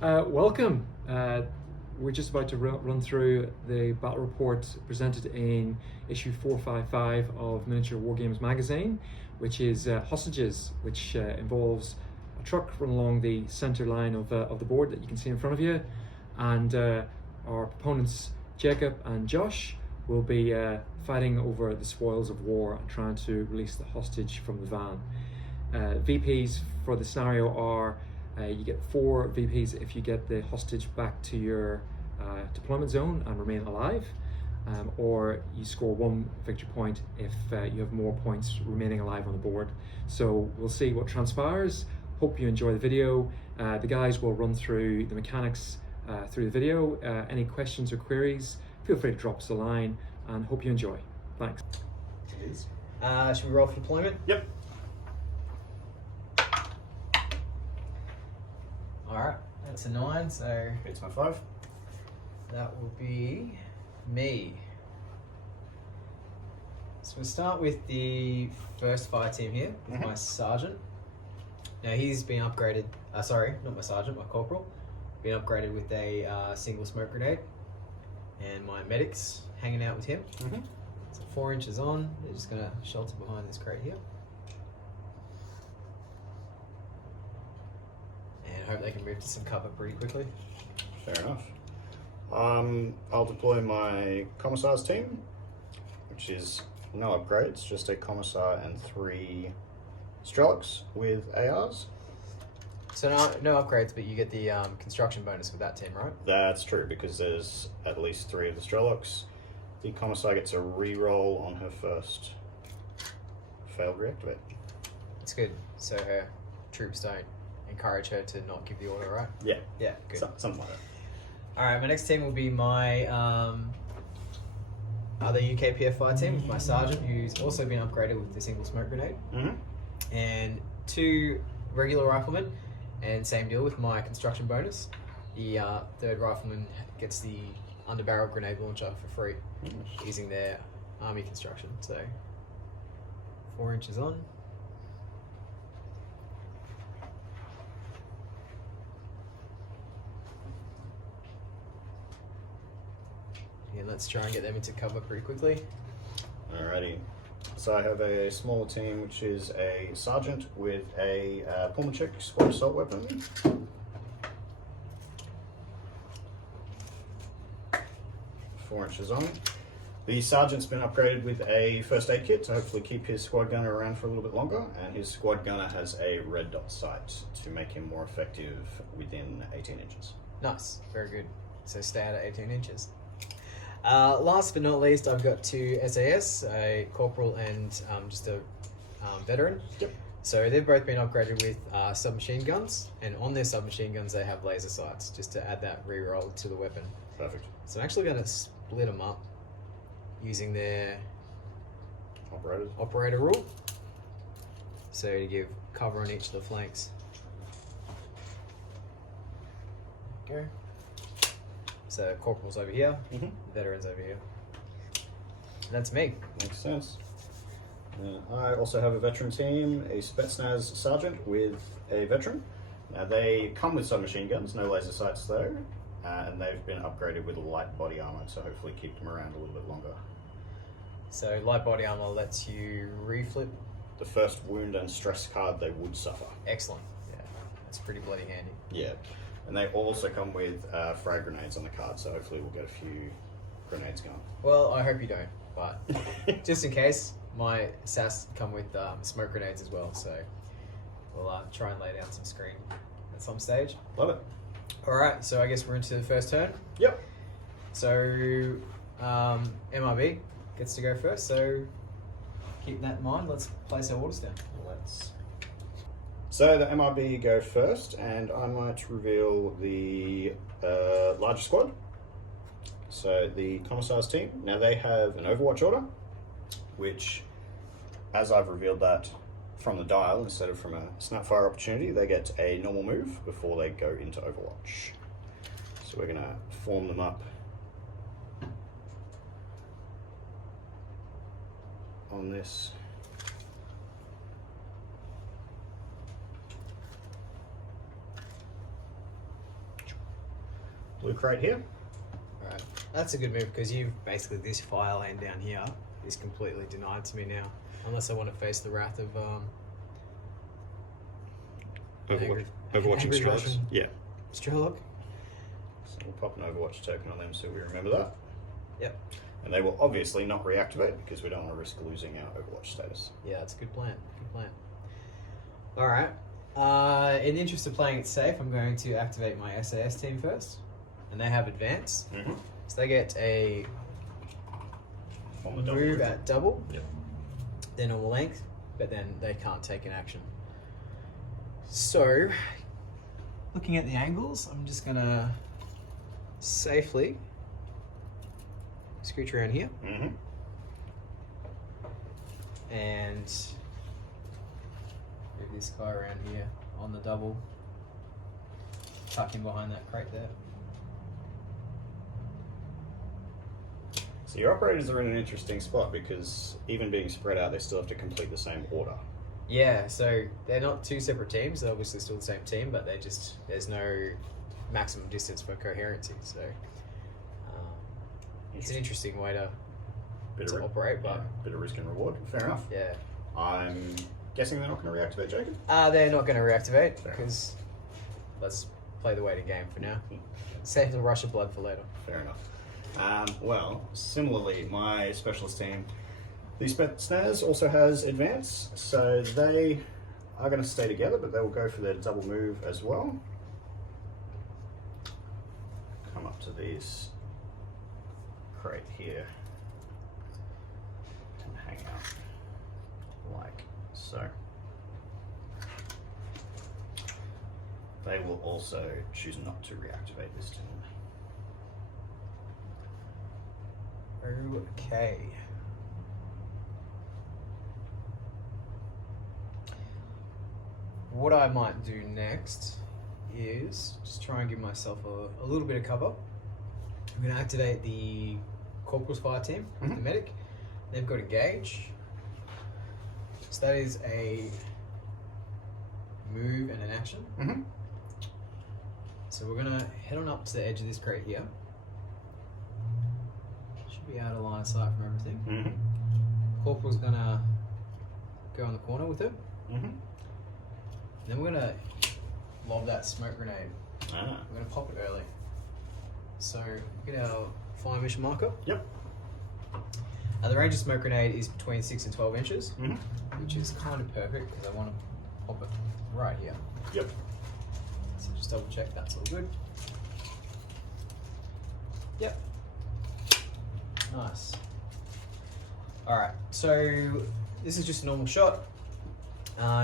Welcome. We're just about to run through the battle report presented in issue 455 of Miniature Wargames magazine, which is Hostages, which involves a truck run along the center line of the board that you can see in front of you, and our proponents Jacob and Josh will be fighting over the spoils of war and trying to release the hostage from the van. VPs for the scenario are you get 4 VPs if you get the hostage back to your deployment zone and remain alive, or you score 1 victory point if you have more points remaining alive on the board. So we'll see what transpires. Hope you enjoy the video. The guys will run through the mechanics through the video. Any questions or queries, feel free to drop us a line, and hope you enjoy. Thanks. Should we roll for deployment? Yep. Alright, that's a 9, so It's my 5. that will be me. So we'll start with the first fire team here, with my sergeant. Now he's been upgraded, sorry, not my sergeant, my corporal. Been upgraded with a single smoke grenade. And my medics hanging out with him. So 4 inches on, they're just going to shelter behind this crate here. And hope they can move to some cover pretty quickly. Fair enough. I'll deploy my commissar's team, which is no upgrades, just a commissar and 3 Strelix with ARs. So no upgrades, but you get the construction bonus with that team, right? That's true, because there's at least 3 of the Strelix. The commissar gets a re-roll on her first failed reactivate. It's good, so her troops don't encourage her to not give the order, right? Yeah. Yeah, good. Something like that. Alright, my next team will be my other UKPF fire team, with my sergeant, who's also been upgraded with the single smoke grenade. And 2 regular riflemen, and same deal with my construction bonus. The 3rd rifleman gets the underbarrel grenade launcher for free, using their army construction. So 4 inches on. And let's try and get them into cover pretty quickly. Alrighty. So I have a small team, which is a sergeant with a Pulmachik squad assault weapon. 4 inches on. The sergeant's been upgraded with a first aid kit to hopefully keep his squad gunner around for a little bit longer, and his squad gunner has a red dot sight to make him more effective within 18 inches. Nice, very good. So stay out at 18 inches. Last but not least, I've got 2 SAS, a corporal and just a veteran. Yep. So they've both been upgraded with submachine guns, and on their submachine guns they have laser sights, just to add that re-roll to the weapon. Perfect. So I'm actually going to split them up using their operator rule. So to give cover on each of the flanks. Go. So corporal's over here, veterans over here. And that's me. Makes sense. I also have a veteran team, a Spetsnaz sergeant with a veteran. Now they come with submachine guns, no laser sights though, and they've been upgraded with light body armor to hopefully keep them around a little bit longer. So light body armor lets you reflip The first wound and stress card they would suffer. Excellent. Yeah, that's pretty bloody handy. Yeah, and they also come with frag grenades on the card, so hopefully we'll get a few grenades going. Well, I hope you don't, but just in case, my SAS come with smoke grenades as well, so we'll try and lay down some screen at some stage. Love it. Alright, so I guess we're into the first turn. Yep. So, MRB gets to go first, so keep that in mind. Let's place our orders down. So the MRB go first, and I might reveal the larger squad. So the Commissar's team, now they have an Overwatch order, which, as I've revealed that from the dial instead of from a snapfire opportunity, they get a normal move before they go into Overwatch. So we're gonna form them up on this. blue crate here. Alright, that's a good move because basically this fire lane down here is completely denied to me now. Unless I want to face the wrath of Overwatching angry Strellogs. Russian. Yeah. Strelog. So we'll pop an Overwatch token on them so we remember that. Yep. And they will obviously not reactivate because we don't want to risk losing our Overwatch status. Yeah, that's a good plan. Good plan. Alright. In the interest of playing it safe, I'm going to activate my SAS team first. And they have advance. Mm-hmm. So they get a On the double move move. at double. Yep. Then normal length, but then they can't take an action. So, looking at the angles, I'm just gonna safely scooch around here Mm-hmm. and move this guy around here on the double, tuck in behind that crate there. So your operators are in an interesting spot because even being spread out, they still have to complete the same order. Yeah, so they're not two separate teams. They're obviously still the same team, but there's no maximum distance for coherency. So it's an interesting way to operate. But bit of risk and reward. Fair enough. yeah, I'm guessing they're not going to reactivate Jacob. they're not going to reactivate Fair because let's play the waiting game for now. Save the rush of blood for later. Fair enough. Well, similarly, my specialist team, the Spetsnaz, also has advance, so they are going to stay together, but they will go for their double move as well. Come up to these crate here and hang out like so. They will also choose not to reactivate this turn. Okay. What I might do next is just try and give myself a little bit of cover. I'm going to activate the Corporal's Fire team with the medic. They've got engage. So that is a move and an action. Mm-hmm. So we're going to head on up to the edge of this crate here. Should be out of line of sight from everything. Mm-hmm. Corporal's going to go in the corner with it. Mm-hmm. Then we're going to lob that smoke grenade. Ah. We're going to pop it early. So get our fire mission marker. Yep. The range of smoke grenade is between 6 and 12 inches, Mm-hmm. which is kind of perfect because I want to pop it right here. Yep. So just double check that's all good. Yep. Nice. Alright, so this is just a normal shot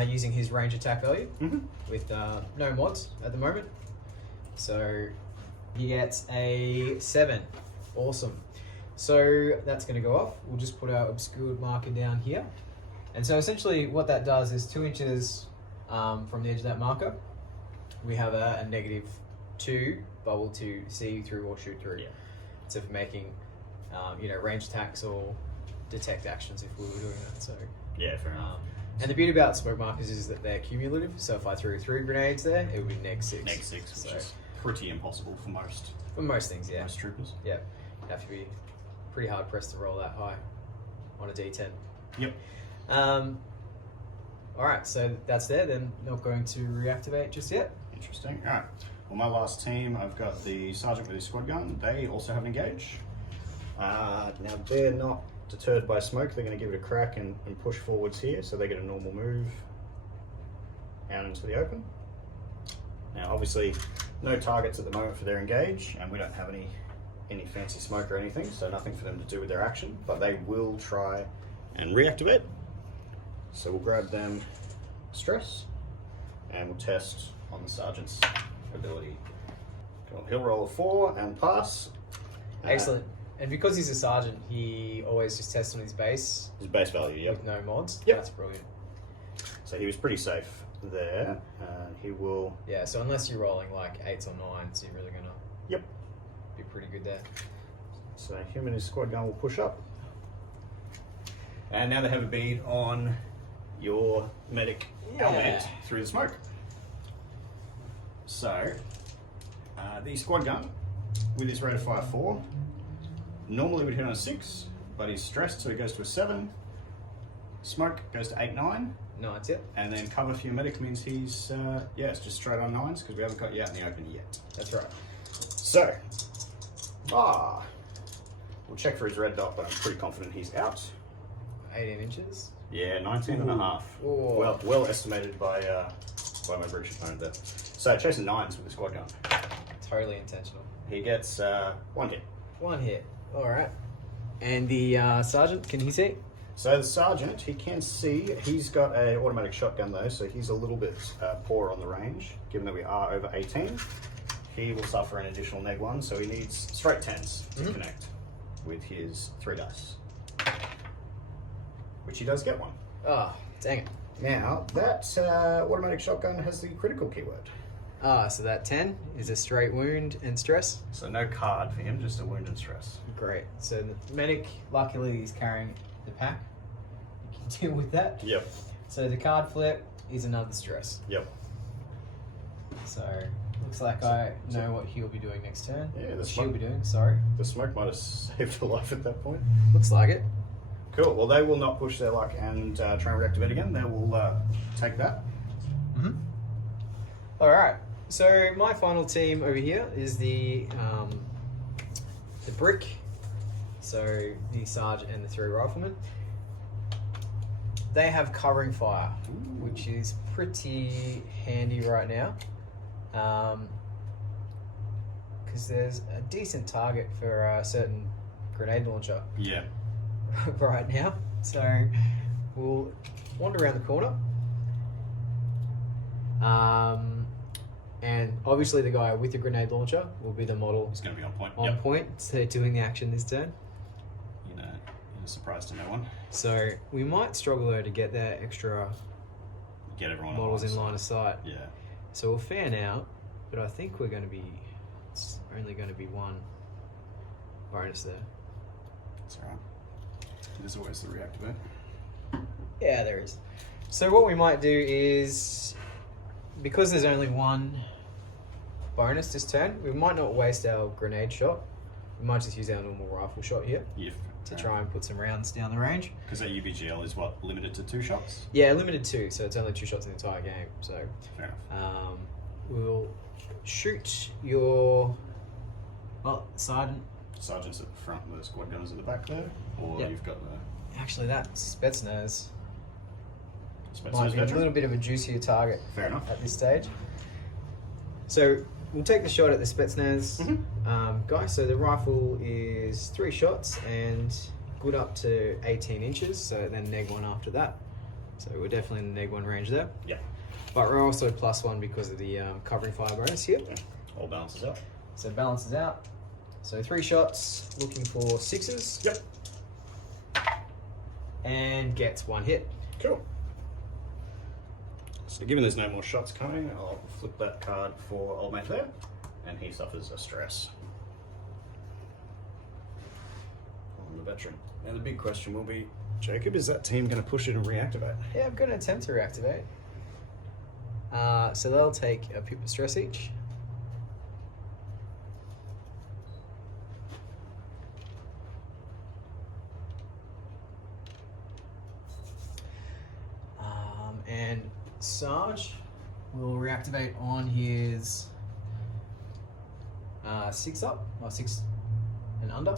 using his range attack value Mm-hmm. with no mods at the moment. So he gets a 7. Awesome. So that's going to go off. We'll just put our obscured marker down here. And so essentially what that does is 2 inches from the edge of that marker, we have a -2 bubble to see through or shoot through. Yeah. So for making range attacks or detect actions if we were doing that. So Yeah, fair enough. and the beauty about smoke markers is that they're cumulative. So if I threw 3 grenades there, it would be -6. -6, So which is pretty impossible for most for most things, yeah. most troopers. Yeah. You have to be pretty hard pressed to roll that high on a D10. Yep. Alright, so that's there, then not going to reactivate just yet. Interesting. All right. Well, my last team, I've got the sergeant with his squad gun. They also have engage. Now they're not deterred by smoke. They're going to give it a crack and push forwards here, so they get a normal move out into the open. Now, obviously, no targets at the moment for their engage, and we don't have any fancy smoke or anything, so nothing for them to do with their action. But they will try and reactivate. So we'll grab them stress, and we'll test on the sergeant's ability. Cool. He'll roll a 4 and pass. Excellent. And because he's a sergeant, he always just tests on his base His base value, yep. with no mods. Yep. That's brilliant. So he was pretty safe there. He will. Yeah, so unless you're rolling like 8s or 9s, you're really gonna Yep. be pretty good there. So him and his squad gun will push up. And now they have a bead on your medic helmet through the smoke. So the squad gun with his rate of fire 4. Normally would hit on a 6, but he's stressed, so he goes to a 7. Smoke goes to 8, 9. No, that's it. And then cover for your medic means he's, it's just straight on 9s because we haven't got you out in the open yet. That's right. So, we'll check for his red dot, but I'm pretty confident he's out. 18 inches. Yeah, 19 and a half. Ooh. Well estimated by my British opponent there. So, chasing 9s with the squad gun. Totally intentional. He gets 1 hit. 1 hit. All right. And the sergeant, can he see? So the sergeant, he can see. He's got a automatic shotgun though, so he's a little bit poor on the range. Given that we are over 18, he will suffer an additional -1, so he needs straight 10s to connect with his 3 dice, which he does get 1. Oh, dang it. Now that automatic shotgun has the critical keyword. So that 10 is a straight wound and stress. So no card for him, just a wound and stress. Great. So the medic, luckily, is carrying the pack. You can deal with that. Yep. So the card flip is another stress. Yep. So looks like I know what he'll be doing next turn. Yeah, She'll be doing. Sorry. The smoke might have saved a life at that point. Looks like it. Cool. Well, they will not push their luck and try and reactivate again. They will take that. All right. So my final team over here is the brick. So the sergeant and the 3 riflemen. They have covering fire, which is pretty handy right now. Because there's a decent target for a certain grenade launcher Yeah. right now. So we'll wander around the corner. And obviously the guy with the grenade launcher will be the model It's going to be on point. on point, so doing the action this turn. You're a surprise to no one. So we might struggle though to get that extra Get everyone models in line of of sight. Yeah. So we'll fan out, but I think we're going to be, it's only going to be 1 bonus there. That's alright. There's always the reactivate. Yeah, there is. So what we might do is, because there's only 1 bonus this turn, we might not waste our grenade shot. We might just use our normal rifle shot here Yeah. to try and put some rounds down the range. Because that UBGL is what? Limited to 2 shots? Yeah, limited 2, so it's only 2 shots in the entire game. So Fair enough. we'll shoot your, sergeant. Sergeant's at the front, the squad gunners at the back there? Or Yep. you've got the Actually, that Spetsnaz might Spetsnaz be a veteran? little bit of a juicier target Fair enough. at this stage. So we'll take the shot at the Spetsnaz guy. So the rifle is 3 shots and good up to 18 inches. So then -1 after that. So we're definitely in the -1 range there. Yeah. But we're also +1 because of the covering fire bonus here. All balances out. So it balances out. So 3 shots, looking for 6s. Yep. And gets 1 hit. Cool. So given there's no more shots coming, I'll flip that card for old mate there, and he suffers a stress on the veteran. Now the big question will be, Jacob, is that team going to push it and reactivate? Yeah, I'm going to attempt to reactivate. So they'll take a pip of stress each. And Sarge will reactivate on his 6 up, or 6 and under.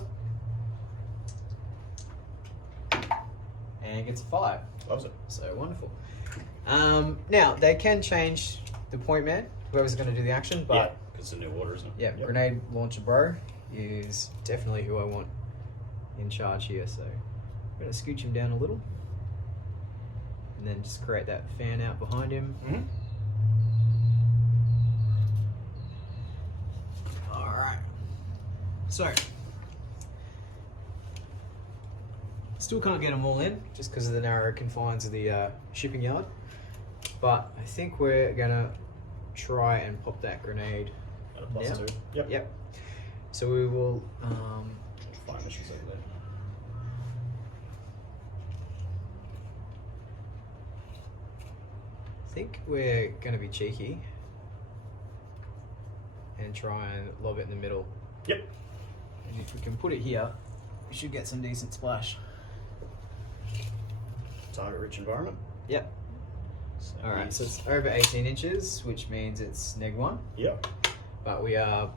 And gets a 5. Loves it. So wonderful. Now, they can change the point man, whoever's going to do the action, but Yeah, it's a new order, isn't it? yeah, Yep. Grenade Launcher Bro is definitely who I want in charge here. So I'm going to scooch him down a little and then just create that fan out behind him. Mhm. All right. So still can't get them all in just because of the narrow confines of the shipping yard. But I think we're going to try and pop that grenade. At a plus Yeah. 2. Yep. Yep. So we will... Fire missions over there. I think we're going to be cheeky and try and lob it in the middle Yep. And if we can put it here, we should get some decent splash. Target rich environment. Yep. So Alright, so it's over 18 inches, which means it's -1. Yep. But we are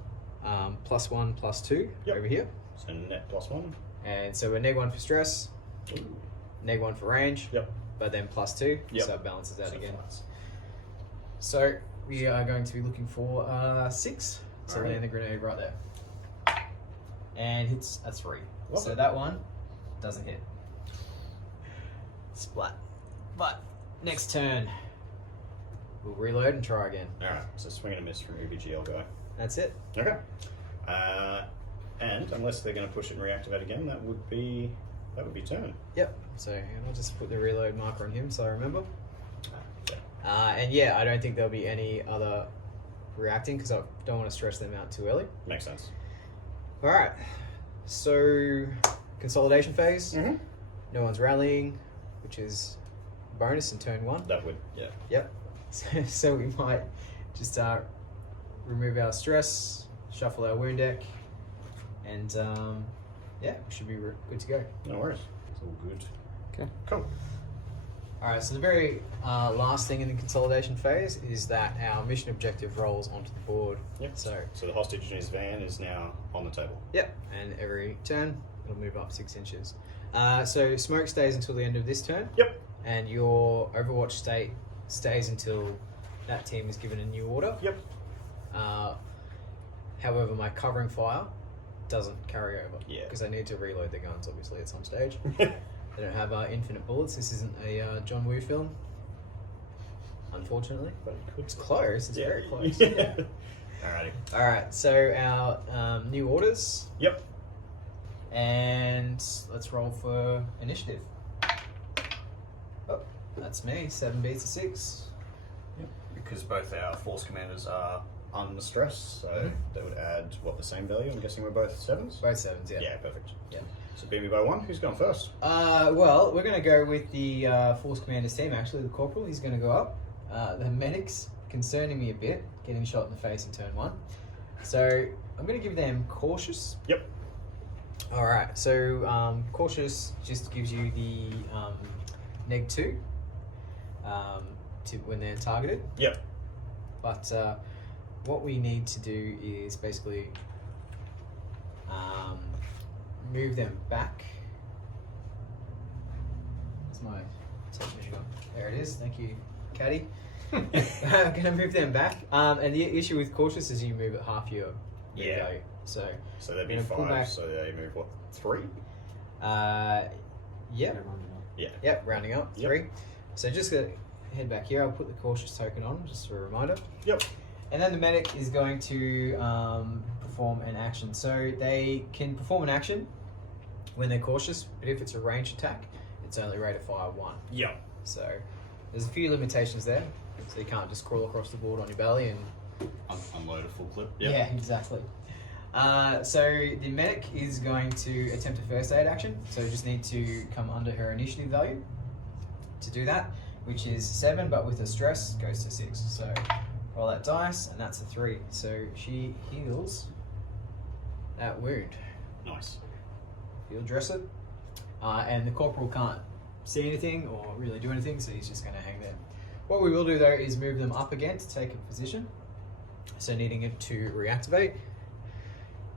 +1, +2 Yep. over here. So net +1. And so we're -1 for stress, Ooh. -1 for range, Yep. but then +2, Yep. so it balances out So again. flats. So we are going to be looking for 6. So we're Alright. in the grenade right there. And hits a 3. Love So it. that one doesn't hit. Splat. But next turn, we'll reload and try again. Alright, so swing and a miss from UBGL guy. That's it. Okay. And unless they're going to push it and reactivate again, that would be turn. Yep. So and I'll just put the reload marker on him so I remember. Okay. And yeah, I don't think there'll be any other reacting because I don't want to stress them out too early. Makes sense. All right. So consolidation phase. Mm-hmm. No one's rallying, which is bonus in turn 1. That would, yeah. Yep. So we might just remove our stress, shuffle our wound deck, and yeah, we should be good to go. No worries. It's all good. Okay. Cool. All right. So the very last thing in the consolidation phase is that our mission objective rolls onto the board. Yep. So the hostage in his van is now on the table. Yep. And every turn it'll move up 6 inches. So smoke stays until the end of this turn. Yep. And your Overwatch state stays until that team is given a new order. Yep. However, my covering fire doesn't carry over. Yeah. Because I need to reload the guns, obviously, at some stage. They don't have infinite bullets. This isn't a John Woo film, unfortunately. But it's close. It's very close. Yeah. Alrighty. All right. So our new orders. Yep. And let's roll for initiative. Oh, that's me. 7 beats a 6. Yep. Because both our force commanders are under stress, so that would add the same value. I'm guessing we're both 7s. Both 7s, yeah. Yeah, perfect. Yeah. So beat me by 1. Who's going first? Well, we're going to go with the force commander's team. Actually, the corporal. He's going to go up. The medic's concerning me a bit, getting shot in the face in turn 1. So I'm going to give them cautious. Yep. All right. So cautious just gives you the -2 to when they're targeted. Yep. But what we need to do is basically move them back. Where's my tape measure gone? There it is. Thank you, Caddy. I'm going to move them back. And the issue with cautious is you move it half your value. So that'd be I'm gonna pull 5. back. So they move 3? yeah. Yeah. Yep, rounding up, Yep. 3. So just gonna head back here. I'll put the cautious token on, just for a reminder. Yep. And then the medic is going to perform an action. So they can perform an action when they're cautious, but if it's a range attack, it's only rate of fire 1. Yep. So there's a few limitations there. So you can't just crawl across the board on your belly and... Unload a full clip. Yep. Yeah, exactly. So the medic is going to attempt a first aid action. So you just need to come under her initiative value to do that, which is 7, but with a stress goes to 6. So roll that dice, and that's a 3. So she heals that wound. Nice. He'll dress it, and the corporal can't see anything or really do anything, so he's just going to hang there. What we will do though is move them up again to take a position. So needing it to reactivate.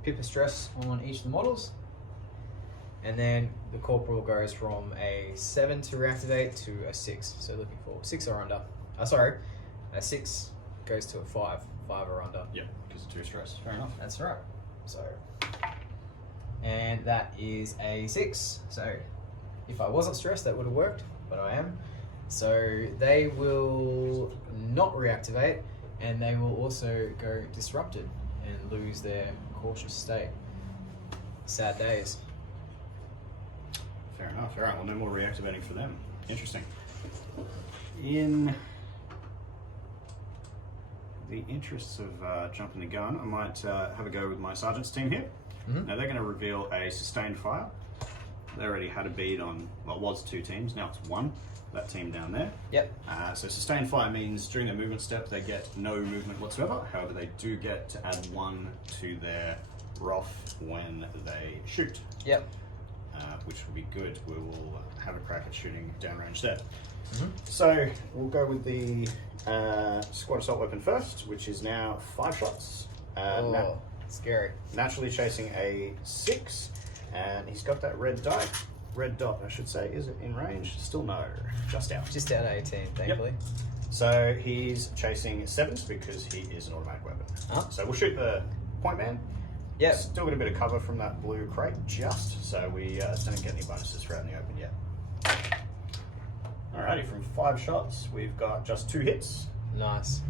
Pip a stress on each of the models, and then the corporal goes from a 7 to reactivate to a 6. So looking for 6 or under. Sorry, a 6 goes to a 5, 5 or under. Yep, because of 2 stress. Fair enough. That's right. So, and that is a 6. So if I wasn't stressed, that would have worked, but I am. So they will not reactivate, and they will also go disrupted and lose their cautious state. Sad days. Fair enough. All right. Well, no more reactivating for them. Interesting. In the interests of jumping the gun, I might have a go with my sergeant's team here. Mm-hmm. Now they're going to reveal a sustained fire. They already had a bead on, well, it was 2 teams. Now it's 1. that team down there. Yep. So sustained fire means during their movement step they get no movement whatsoever. However, they do get to add 1 to their Wrath when they shoot. Yep. Which will be good. We will have a crack at shooting downrange there. Mm-hmm. So we'll go with the squad assault weapon first, which is now 5 shots. Scary. Naturally chasing a 6, and he's got that red dot, I should say. Is it in range? Still no, just out. Just out 18, thankfully. Yep. So he's chasing 7s because he is an automatic weapon. So we'll shoot the point man. Yep. Still got a bit of cover from that blue crate, so we don't get any bonuses for out in the open yet. Alrighty, from 5 shots, we've got just 2 hits. Nice.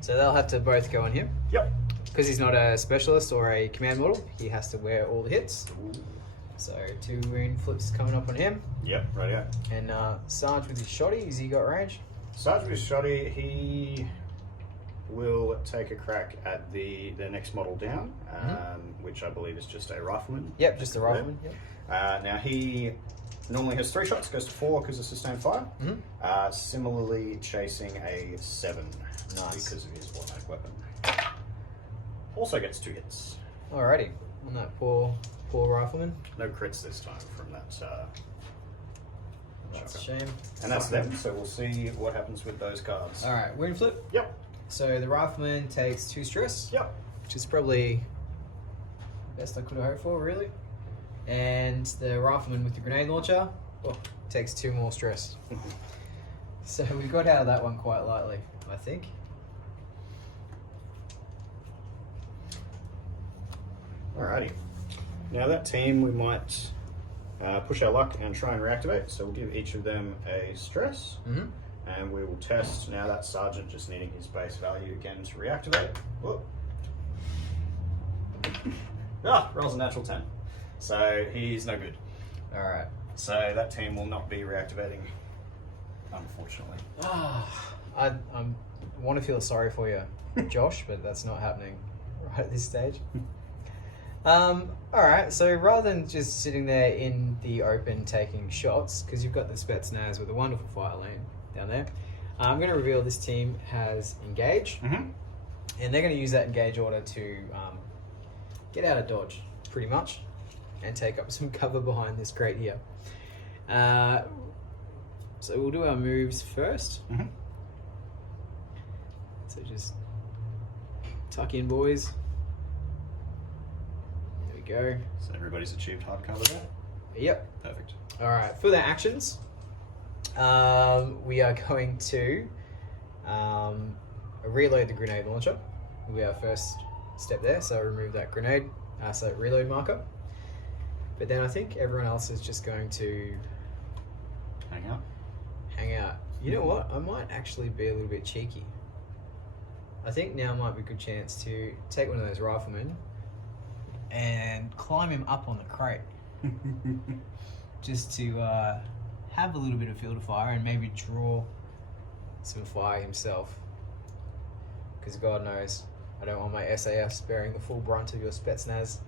So they'll have to both go on him. Yep. Because he's not a specialist or a command model, he has to wear all the hits. Ooh. So 2 wound flips coming up on him. Yep, rightio. And Sarge with his shotty, has he got range? Sarge with his shotty, he will take a crack at the next model down, which I believe is just a rifleman. Yep, just a rifleman. Yep. Now he normally has 3 shots, goes to 4 because of sustained fire. Similarly chasing a 7 Nice. because of his automatic weapon. Also gets 2 hits. Alrighty, on that poor rifleman. No crits this time from that. That's a shotgun. shame. And that's them, so we'll see what happens with those cards. Alright, wound flip. Yep. So the rifleman takes 2 stress. Yep. Which is probably the best I could have hoped for, really. And the rifleman with the grenade launcher takes 2 more stress. So we got out of that one quite lightly, I think. Alrighty. Now that team, we might push our luck and try and reactivate. So we'll give each of them a stress. And we will test. Now that sergeant just needing his base value again to reactivate. Whoop. Rolls a natural 10. So he's no good. Alright. So that team will not be reactivating, unfortunately. I want to feel sorry for you, Josh, but that's not happening right at this stage. Alright, so rather than just sitting there in the open taking shots, because you've got the Spetsnaz with a wonderful fire lane down there, I'm going to reveal this team has engage, and they're going to use that engage order to get out of dodge, pretty much, and take up some cover behind this crate here. So we'll do our moves first. So just tuck in, boys. There we go. So everybody's achieved hard cover there? Yep. Perfect. Alright, for their actions, we are going to reload the grenade launcher. Will be our first step there, so remove that grenade, so reload marker. But then I think everyone else is just going to hang out. You know what? I might actually be a little bit cheeky. I think now might be a good chance to take one of those riflemen and climb him up on the crate. Just to have a little bit of field of fire and maybe draw some fire himself. Because God knows, I don't want my SAFs bearing the full brunt of your Spetsnaz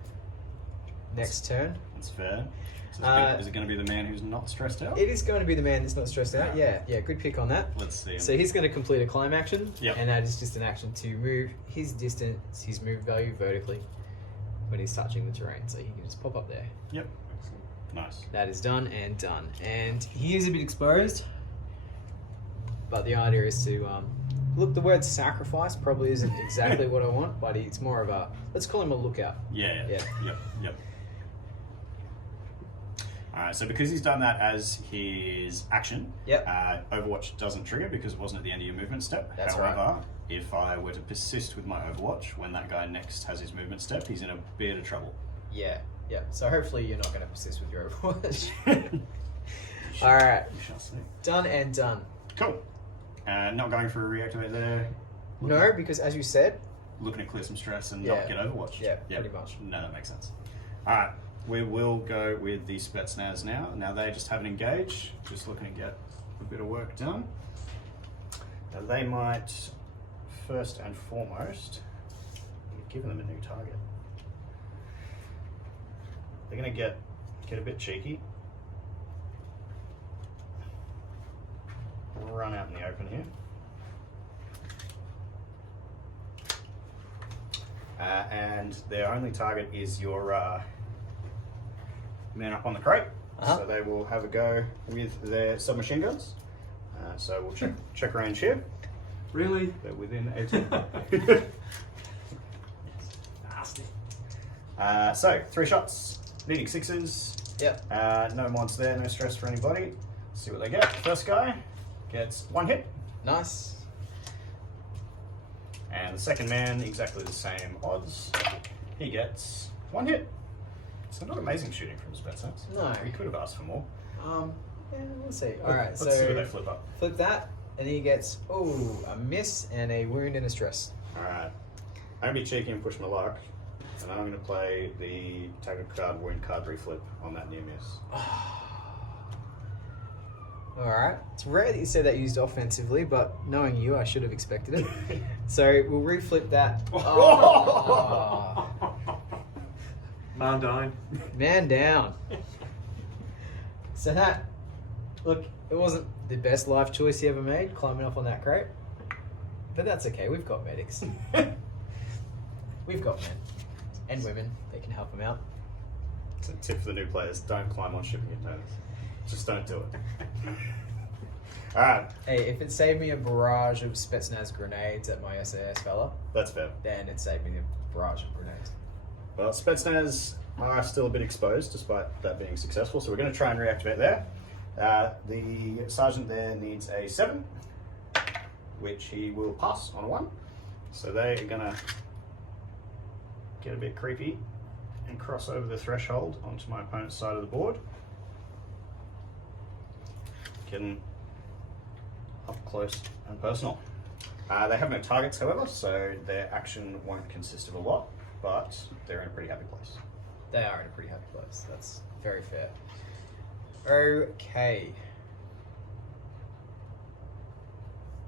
next turn. That's fair. So is it going to be the man who's not stressed out? It is going to be the man that's not stressed out. Yeah, good pick on that. Let's see him. So he's going to complete a climb action, Yep. and that is just an action to move his distance, his move value vertically when he's touching the terrain. So he can just pop up there. Yep. Nice. That is done and done. And he is a bit exposed, but the idea is to look. The word sacrifice probably isn't exactly what I want, but it's more of a, let's call him a lookout. Yeah. Yeah. Yep. Alright, so because he's done that as his action, Overwatch doesn't trigger because it wasn't at the end of your movement step. That's However, right. if I were to persist with my Overwatch, when that guy next has his movement step, he's in a bit of trouble. Yeah. So hopefully you're not going to persist with your Overwatch. Alright. We shall see. Done and done. Cool. Not going for a reactivate there. No, because as you said, Looking to clear some stress and not get Overwatched. Yeah, pretty much. No, that makes sense. Alright, we will go with the Spetsnaz now. Now they just have an engage, just looking to get a bit of work done. Now they might, first and foremost, we've given them a new target. They're going to get a bit cheeky. run out in the open here. And their only target is your men up on the crate. So they will have a go with their submachine guns. So we'll check range here. Really? They're within 18. Nasty. So 3 shots, needing 6s. Yep. No mods there, no stress for anybody. See what they get. First guy gets 1 hit. Nice. And the second man, exactly the same odds. He gets 1 hit. So not amazing shooting from Spetsnaz. No. We could have asked for more. Yeah, we'll see. Alright, Let's so see what they flip up. flip that, and he gets, a miss and a wound and a stress. Alright. I'm going to be cheeky and push my luck. And I'm going to play the target card wound card reflip on that near miss. Alright. It's rare that you say that used offensively, but knowing you, I should have expected it. So we'll reflip that. Oh. Man down. Man down. So that, look, it wasn't the best life choice he ever made, climbing up on that crate. But that's okay, we've got medics. We've got men and women that can help him out. It's a tip for the new players, don't climb on shipping containers. Just don't do it. Alright, Hey, if it saved me a barrage of Spetsnaz grenades at my SAS fella, that's fair. then it saved me a barrage of grenades. Well, Spetsnaz are still a bit exposed despite that being successful, so we're going to try and reactivate there. The sergeant there needs a 7, which he will pass on a 1. So they are going to get a bit creepy and cross over the threshold onto my opponent's side of the board. Getting up close and personal. They have no targets, however, so their action won't consist of a lot, but they're in a pretty happy place. They are in a pretty happy place. That's very fair. Okay.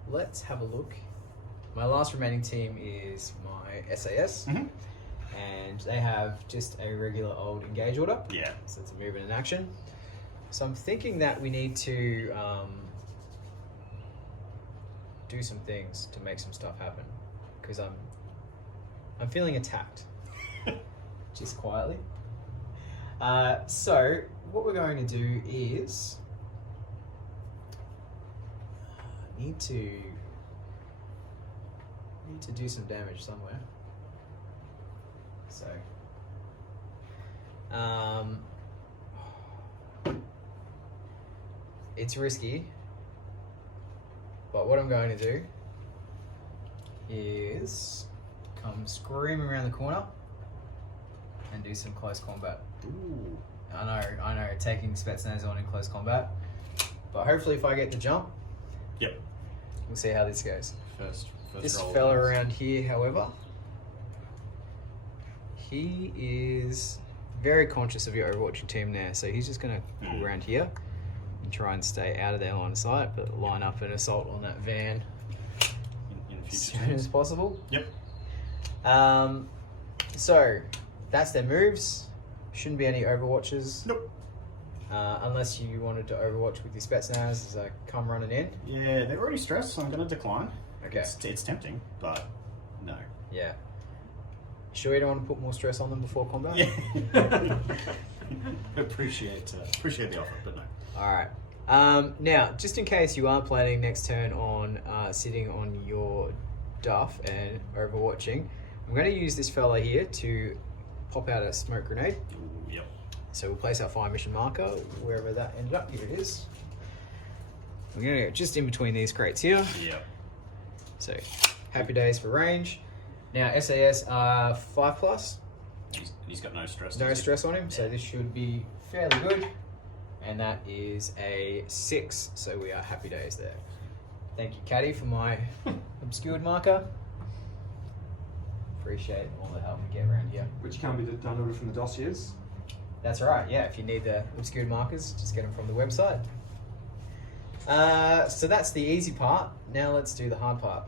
Let's have a look. My last remaining team is my SAS, and they have just a regular old engage order. Yeah. So it's a movement in action. So I'm thinking that we need to do some things to make some stuff happen, because I'm feeling attacked, just quietly. So what we're going to do is need to do some damage somewhere. So it's risky, but what I'm going to do is come screaming around the corner and do some close combat. Ooh. I know, taking Spetsnaz on in close combat, but hopefully if I get the jump, Yep. we'll see how this goes. First This roll. fella around here, however, he is very conscious of your overwatching team there, so he's just going to pull around here and try and stay out of their line of sight, but line up an assault on that van in as future soon as turns. possible. Yep. So that's their moves. Shouldn't be any overwatches. Nope. Unless you wanted to overwatch with your Spetsnaz as I come running in. Yeah, they're already stressed, so I'm going to decline. Okay. It's tempting, but no. Yeah. Sure you don't want to put more stress on them before combat? Yeah. appreciate the offer, but no. Alright. Now, just in case you are planning next turn on sitting on your duff and overwatching, I'm going to use this fella here to pop out a smoke grenade. Ooh, yep. So we'll place our fire mission marker wherever that ended up. Here it is. We're going to go just in between these crates here. Yep. So, happy days for range. Now, SAS are 5+. He's got no stress. No does he? stress on him, so this should be fairly good. And that is a 6, so we are happy days there. Thank you, Caddy, for my obscured marker. Appreciate all the help we get around here. Which can be downloaded from the dossiers. That's right, yeah, if you need the obscured markers, just get them from the website. So that's the easy part. Now let's do the hard part.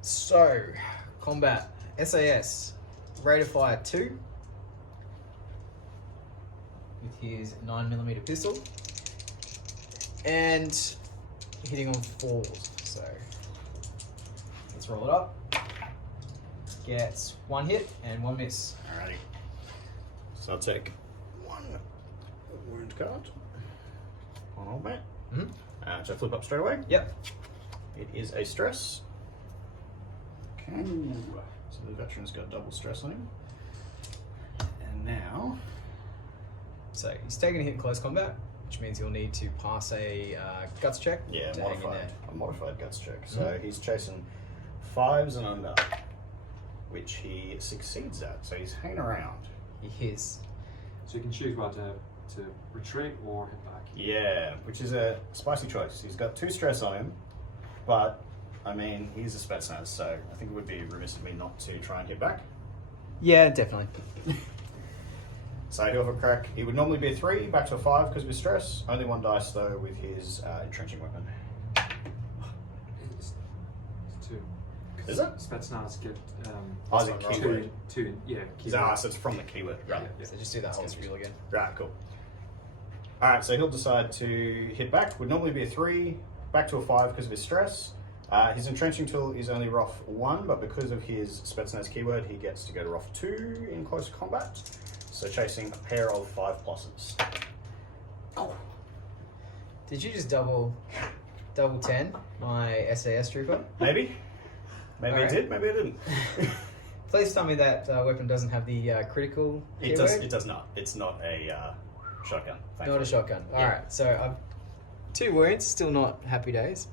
So, combat. SAS, rate of fire 2 with his 9mm pistol. And hitting on 4s. So let's roll it up. Gets 1 hit and 1 miss. Alrighty. So I'll take 1 wound card. On old man. So flip up straight away. Yep. It is a stress. Okay. So the veteran's got double stress on him. And now. So he's taking a hit in close combat, which means he'll need to pass a guts check. Yeah, to hang in there. a modified guts check. So he's chasing 5s and under, which he succeeds at. So he's hanging around. He is. So you can choose whether to retreat or hit back. Yeah, which is a spicy choice. He's got 2 stress on him, but I mean, he's a Spetsnaz, so I think it would be remiss of me not to try and hit back. Yeah, definitely. So he'll have a crack. He would normally be a 3, back to a 5 because of his stress. Only 1 dice though with his entrenching weapon. It's 2. Is it? Spetsnaz get Oh, is it keyword? two, yeah. So it's from the keyword. Right. Yeah. So just do that whole spiel again. Right, cool. Alright, so he'll decide to hit back. Would normally be a 3, back to a 5 because of his stress. His entrenching tool is only Rough 1, but because of his Spetsnaz keyword, he gets to go to Rough 2 in close combat. So chasing a pair of 5 pluses. Oh. Did you just double 10 my SAS trooper? Maybe. Maybe Alright. I did, maybe I didn't. Please tell me that weapon doesn't have the critical It keyword? does not. It's not a shotgun. Not thankfully. a shotgun. Yeah. Alright, so I've 2 wounds, still not happy days.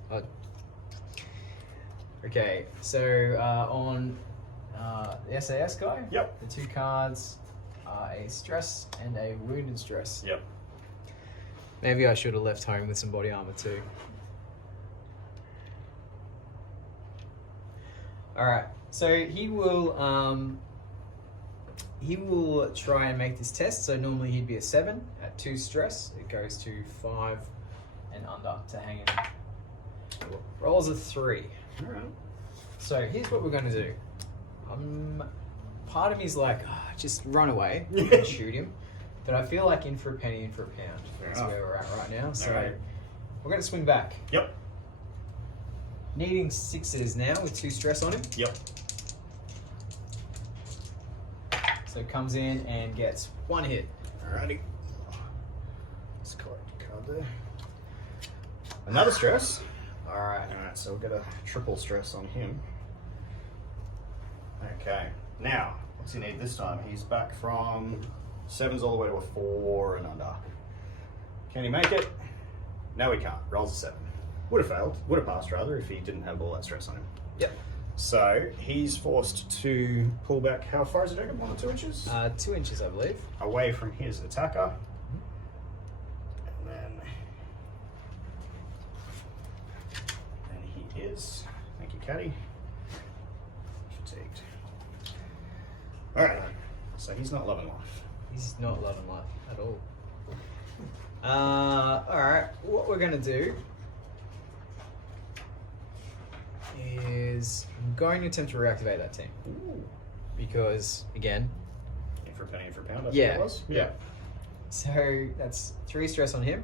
Okay, so on the SAS guy, Yep. the 2 cards are a stress and a wounded stress. Yep. Maybe I should have left home with some body armor too. Alright, so he will try and make this test. So normally he'd be a 7 at 2 stress. It goes to 5 and under to hang in. Rolls a 3. Alright. So here's what we're going to do. Part of me's like, just run away Yeah. and shoot him. But I feel like in for a penny, in for a pound. Fair That's enough. where we're at right now. So Alright. we're going to swing back. Yep. Needing 6s now with 2 stress on him. Yep. So comes in and gets 1 hit. Alrighty. Let's collect a card there. Another stress. Alright. Alright, so we'll get a triple stress on him. Okay. Now, what's he need this time? He's back from 7s all the way to a 4 and under. Can he make it? No, he can't. Rolls a 7. Would have failed. Would have passed, rather, if he didn't have all that stress on him. Yep. So, he's forced to pull back, how far is it, Jacob? 1 or 2 inches? 2 inches, I believe. Away from his attacker. And he is. Thank you, Caddy. Fatigued. Alright, so he's not loving life. He's not loving life at all. Alright, what we're going to do is I'm going to attempt to reactivate that team. Ooh. Because, again, In for a penny, in for a pound, I think Yeah. it was. Yeah. so that's 3 stress on him,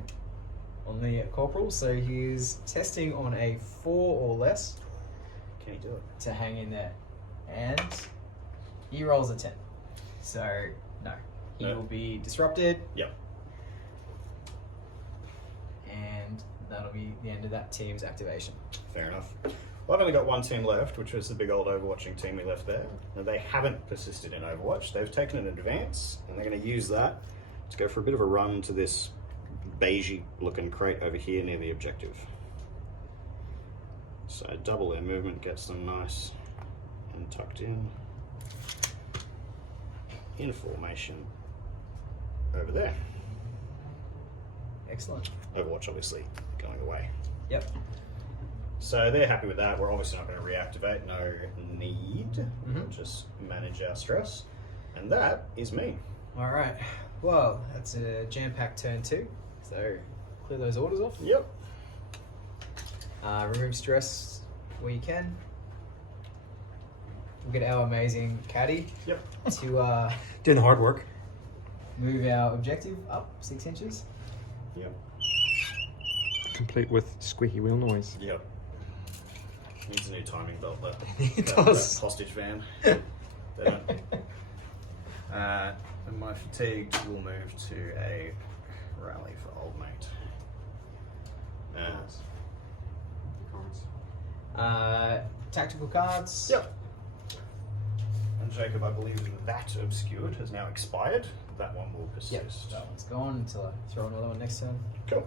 on the corporal. So he's testing on a 4 or less Can he do it? to hang in there. And he rolls a 10. So, no. He No. will be disrupted. Yep. And that'll be the end of that team's activation. Fair enough. Well, I've only got 1 team left, which was the big old Overwatching team we left there. Now, they haven't persisted in Overwatch. They've taken an advance, and they're going to use that to go for a bit of a run to this beigey-looking crate over here near the objective. So double their movement, gets them nice and tucked in formation over there. Excellent. Overwatch, obviously, going away. Yep. So they're happy with that. We're obviously not going to reactivate. No need. Mhm. We'll just manage our stress. And that is me. All right. Well, that's a jam-packed turn 2. So clear those orders off. Yep. Remove stress where you can. We'll get our amazing caddy Yep. to Doing the hard work. move our objective up 6 inches. Yep. Complete with squeaky wheel noise. Yep. Needs a new timing belt, but It that does. hostage van. They don't. And my fatigued will move to a rally for old mate. Tactical cards. Yep. And Jacob, I believe that obscured has now expired. That one will persist. Yep. That one's gone until I throw another one next turn. Cool.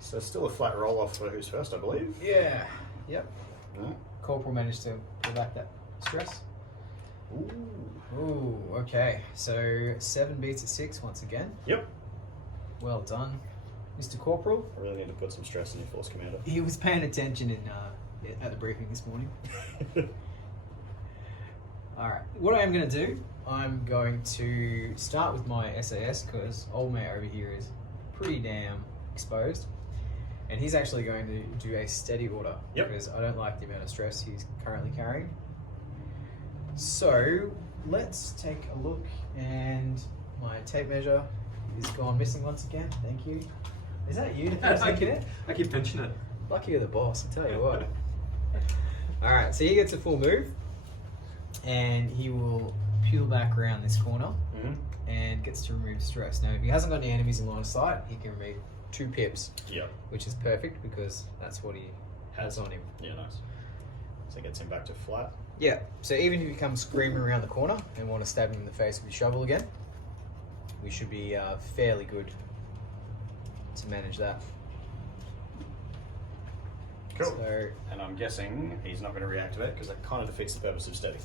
So still a flat roll off for who's first, I believe. Yeah. Yep. Right. Corporal managed to pull back that stress. Ooh. Ooh, okay. So 7 beats at 6 once again. Yep. Well done, Mr. Corporal. I really need to put some stress in your force commander. He was paying attention at the briefing this morning. Alright, what I am going to do, I'm going to start with my SAS because old mate over here is pretty damn exposed. And he's actually going to do a steady order because I don't like the amount of stress he's currently carrying. So let's take a look, and my tape measure is gone missing once again. Thank you. Is that you? I keep pinching it. Lucky you're the boss, I tell you what. Alright, so he gets a full move, and he will peel back around this corner and gets to remove stress. Now, if he hasn't got any enemies in line of sight, he can remove 2 pips, which is perfect because that's what he has on him. Yeah, nice. So it gets him back to flat. Yeah, so even if you come screaming around the corner and want to stab him in the face with your shovel again, we should be fairly good to manage that. Cool. So, And I'm guessing he's not going to reactivate because that kind of defeats the purpose of steady.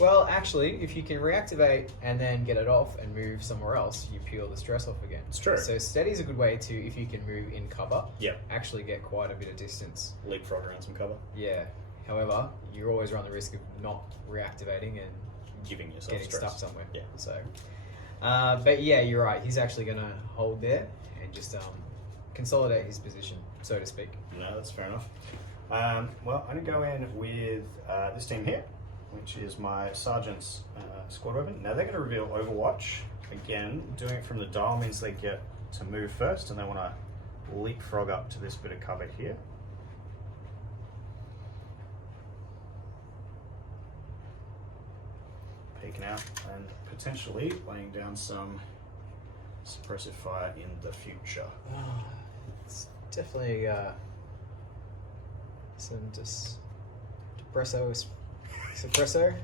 well, actually, if you can reactivate and then get it off and move somewhere else, you peel the stress off again. It's true. So steady is a good way to, if you can move in cover, Yeah. actually get quite a bit of distance. Leapfrog around some cover. Yeah. However, you always run the risk of not reactivating and Giving yourself getting stress. stuck somewhere. Yeah. So, but yeah, you're right. He's actually going to hold there and just consolidate his position, so to speak. No, that's fair enough. Well, I'm going to go in with this team here, which is my sergeant's squad weapon. Now they're going to reveal Overwatch. Again, doing it from the dial means they get to move first, and they want to leapfrog up to this bit of cover here. Peeking out and potentially laying down some suppressive fire in the future. It's definitely some suppresso.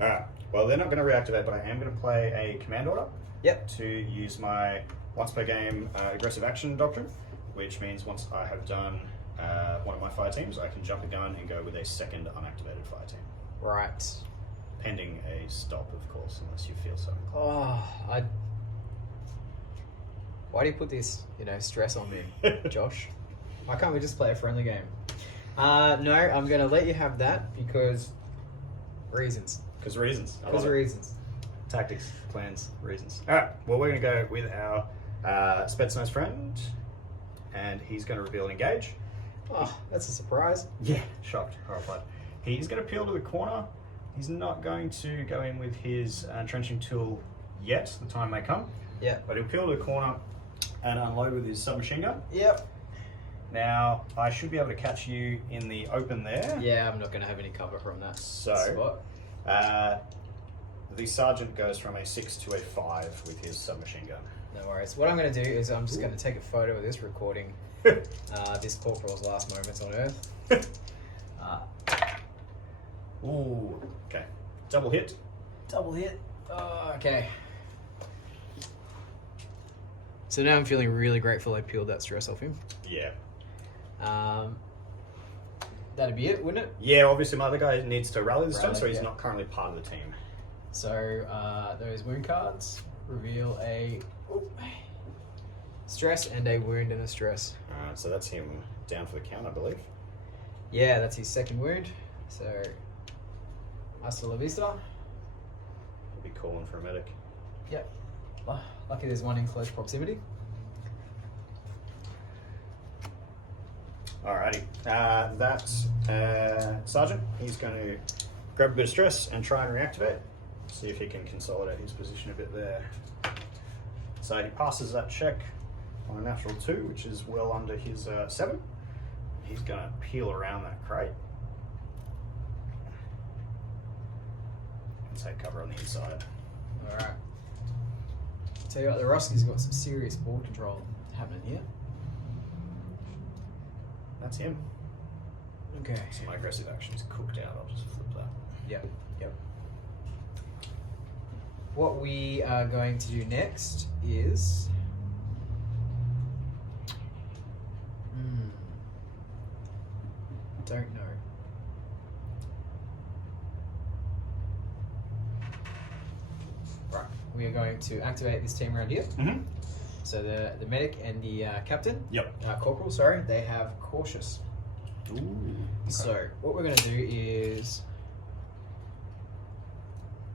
Alright, well they're not going to reactivate, but I am going to play a command order. Yep. To use my once per game aggressive action doctrine, which means once I have done one of my fire teams, I can jump a gun and go with a second unactivated fire team. Right. Pending a stop, of course, unless you feel so. Why do you put this, stress on me, Josh? Why can't we just play a friendly game? No, I'm going to let you have that because reasons. Because reasons. Because reasons. Tactics, plans, reasons. Alright, well we're going to go with our Spetsnaz friend, and he's going to reveal and engage. Oh, that's a surprise. Yeah, shocked, horrified. He's going to peel to the corner. He's not going to go in with his entrenching tool yet. The time may come. Yeah. But he'll peel to the corner and unload with his submachine gun. Yep. Now, I should be able to catch you in the open there. Yeah, I'm not going to have any cover from that So, spot. The sergeant goes from a 6 to a 5 with his submachine gun. No worries. What I'm going to do is I'm just going to take a photo of this recording this corporal's last moments on Earth. Ooh, okay. Double hit. Double hit. Oh, okay. So now I'm feeling really grateful I peeled that stress off him. Yeah. That'd be it, wouldn't it? Yeah, obviously my other guy needs to rally this turn, so he's yeah. not currently part of the team. So those wound cards reveal a stress and a wound and a stress. So that's him down for the count, I believe. Yeah, that's his second wound. So hasta la vista. We'll be calling for a medic. Yep. Lucky there's one in close proximity. Alrighty. That sergeant, he's going to grab a bit of stress and try and reactivate. See if he can consolidate his position a bit there. So he passes that check on a natural 2, which is well under his 7. He's going to peel around that crate and take cover on the inside. Alright. Tell you what, the Roski's got some serious board control happening here. That's him. Okay. So my aggressive action is cooked out. I'll just flip that. Yep. What we are going to do next is... Don't know. Right. We are going to activate this team around here. Mm-hmm. So the medic and the captain, Yep. corporal, sorry, they have cautious. Ooh. Okay. So what we're going to do is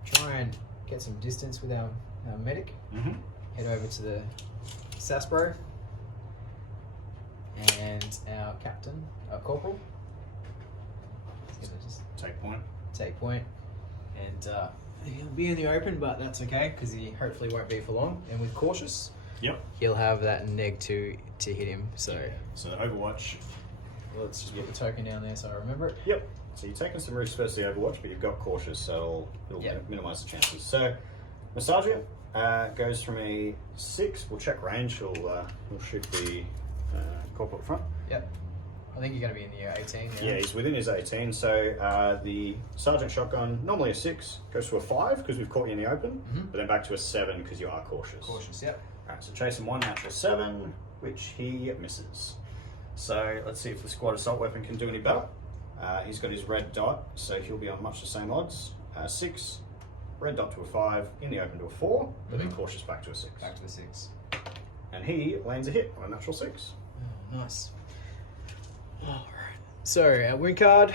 try and get some distance with our medic. Mm-hmm. Head over to the Saspro and our captain, our corporal. He's going to just take point, and he'll be in the open, but that's okay because he hopefully won't be for long. And with cautious, he'll have that neg 2 to hit him. So Overwatch. let's just put the token down there so I remember it. Yep. So you're taking some risks versus the Overwatch, but you've got cautious, so it'll minimise the chances. So Massagia goes from a 6. We'll check range. He'll shoot the corporal at front. Yep. I think you're going to be in the 18. Yeah, he's within his 18. So the sergeant shotgun, normally a 6, goes to a 5 because we've caught you in the open, but then back to a 7 because you are cautious. Cautious, yep. All right, so chasing 1 natural 7, which he misses. So let's see if the squad assault weapon can do any better. He's got his red dot, so he'll be on much the same odds. 6, red dot to a 5, in the open to a 4, but then cautious back to a 6. Back to the 6. And he lands a hit on a natural 6. Oh, nice. Alright. So, our wound card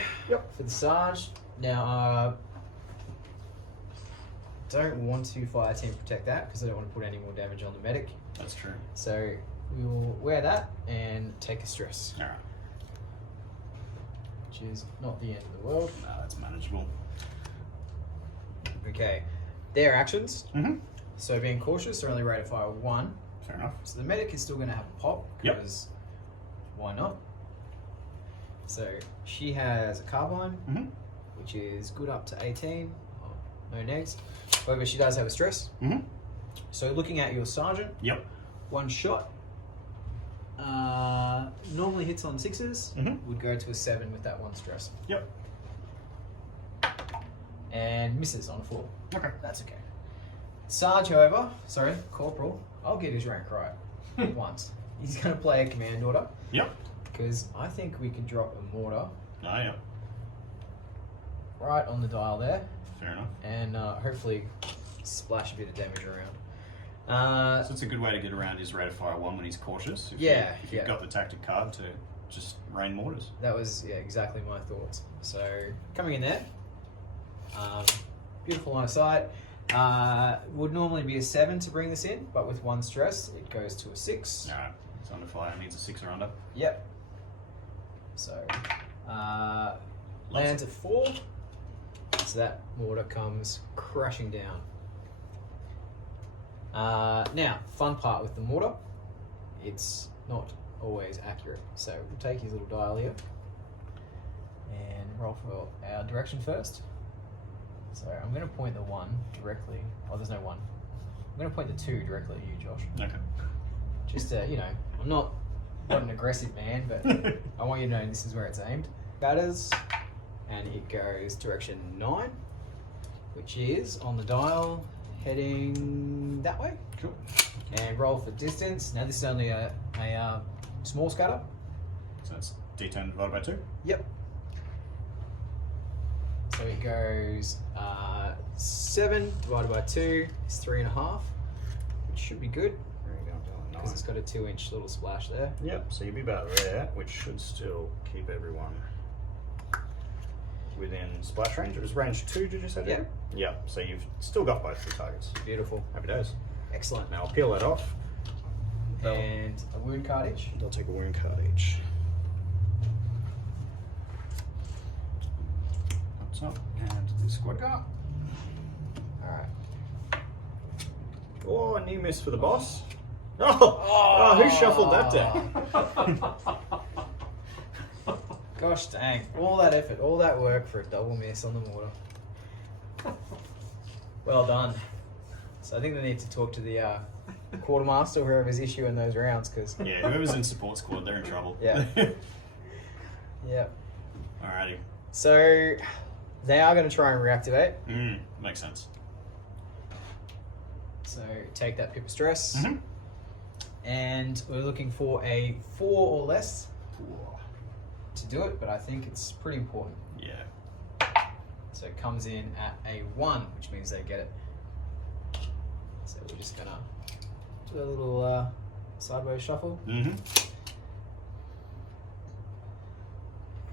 for the Sarge. Now, don't want to fire team protect that because I don't want to put any more damage on the medic. That's true. So, we will wear that and take a stress. Alright. Which is not the end of the world. No, that's manageable. Okay. Their actions. Mm-hmm. So, being cautious, they're only rated fire 1. Fair enough. So, the medic is still going to have a pop because why not? So, she has a carbine, which is good up to 18. Oh, no negs. However, she does have a stress. Mm-hmm. So, looking at your sergeant, 1 shot. Normally hits on 6s, would go to a 7 with that 1 stress. And misses on a 4. Okay. That's okay. Sarge, however, corporal, I'll get his rank right once. He's going to play a command order. Because I think we could drop a mortar right on the dial there. Fair enough. And hopefully splash a bit of damage around. So it's a good way to get around his rate of fire 1 when he's cautious. If you've got the tactic card to just rain mortars. That was exactly my thoughts. So coming in there, beautiful line of sight. Would normally be a 7 to bring this in, but with 1 stress, it goes to a 6. Alright, it's under fire, needs a 6 or under. Yep. So lands at 4. So that mortar comes crashing down. Now, fun part with the mortar, it's not always accurate. So we'll take his little dial here and roll for our direction first. So I'm going to point the 1 directly. Oh, there's no 1. I'm going to point the 2 directly at you, Josh. Okay. Just, I'm not an aggressive man, but I want you to know this is where it's aimed. Batters, and it goes direction 9, which is on the dial, heading that way. Cool. And roll for distance. Now this is only a small scatter. So that's D10 divided by 2? Yep. So it goes 7 divided by 2 is 3.5, which should be good because it's got a 2-inch little splash there. Yep, so you'll be about there, which should still keep everyone within splash range. It was range 2, did you say? Yeah. Yep, so you've still got both the targets. Beautiful. Happy days. Excellent. Now I'll peel that off. And a wound card each. They'll take a wound card each. That's up, and the squad car. Alright. Oh, near miss for the boss. Oh, who shuffled that deck? Gosh dang. All that effort, all that work for a double miss on the mortar. Well done. So I think they need to talk to the quartermaster, whoever's issuing those rounds, because... Yeah, whoever's in support squad, they're in trouble. Yeah. Yep. Alrighty. So they are going to try and reactivate. Makes sense. So take that pip of stress. Mm-hmm. And we're looking for a 4 or less to do it, but I think it's pretty important. Yeah. So it comes in at a 1, which means they get it. So we're just going to do a little sideways shuffle. Mm-hmm.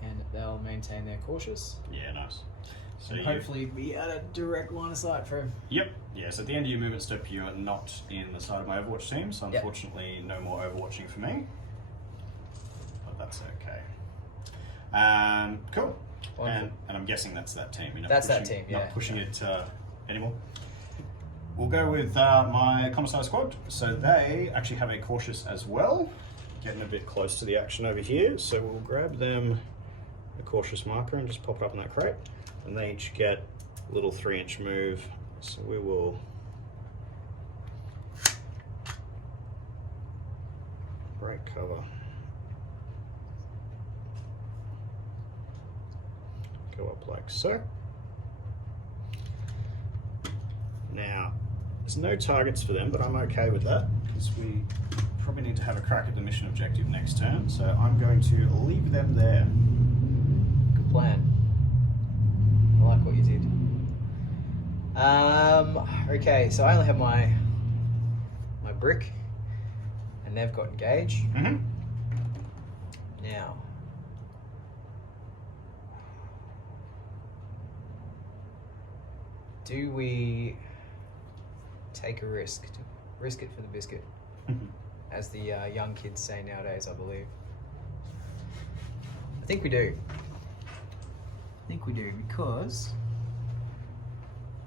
And they'll maintain their cautious. Yeah, nice. So And hopefully be at a direct line of sight for him. Yep. Yeah, so at the end of your movement step, you're not in the side of my Overwatch team, so Yep. unfortunately no more Overwatching for me. But that's okay. Cool. Wonderful. And I'm guessing that's that team. You're not That's that pushing- team, yeah. Not pushing it anymore. We'll go with my Commissar squad. So they actually have a cautious as well. Getting a bit close to the action over here, so we'll grab them a cautious marker and just pop it up in that crate. And they each get a little 3-inch move. So we will break cover. Go up like so. Now, there's no targets for them, but I'm okay with that because we probably need to have a crack at the mission objective next turn. So I'm going to leave them there. Good plan. I like what you did. Okay, so I only have my brick, and they've got engage. Mm-hmm. Now, do we take a risk? Risk it for the biscuit, as the young kids say nowadays, I believe. I think we do. Because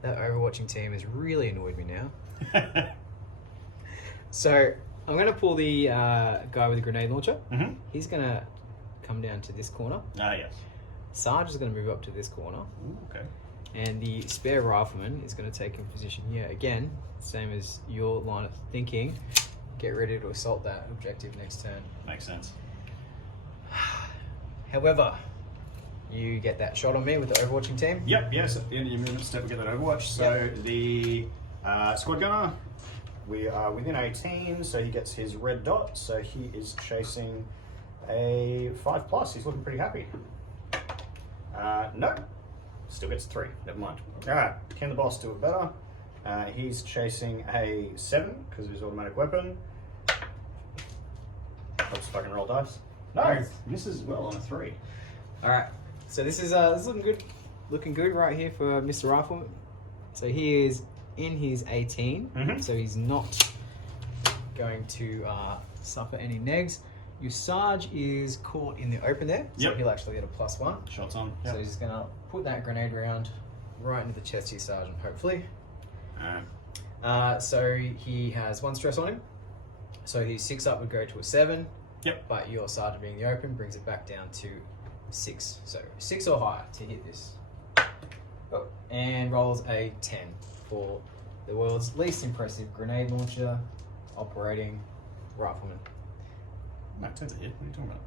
that Overwatching team has really annoyed me now. So I'm going to pull the guy with the grenade launcher. Mm-hmm. He's going to come down to this corner. Ah, yes. Sarge is going to move up to this corner. Ooh, okay. And the spare rifleman is going to take in position here. Again, same as your line of thinking. Get ready to assault that objective next turn. Makes sense. However, you get that shot on me with the Overwatching team. Yep, yes, at the end of your movement step we get that Overwatch. So the squad gunner, we are within 18, so he gets his red dot, so he is chasing a 5+. He's looking pretty happy. No, still gets 3, never mind. Alright, can the boss do it better? He's chasing a 7 because of his automatic weapon. Let's fucking roll dice. No, misses well on a 3. Alright, so this is looking good right here for Mr. Rifleman. So he is in his 18, so he's not going to suffer any negs. Your Sarge is caught in the open there, so he'll actually get a +1. Shots on. So he's just going to put that grenade round right into the chest of your Sergeant, hopefully. So he has 1 stress on him. So his 6 up would go to a 7. Yep. But your Sergeant being in the open brings it back down to 6. So 6 or higher to hit this. Oh, and rolls a 10 for the world's least impressive grenade launcher operating rifleman. Mate, 10's a hit. What are you talking about?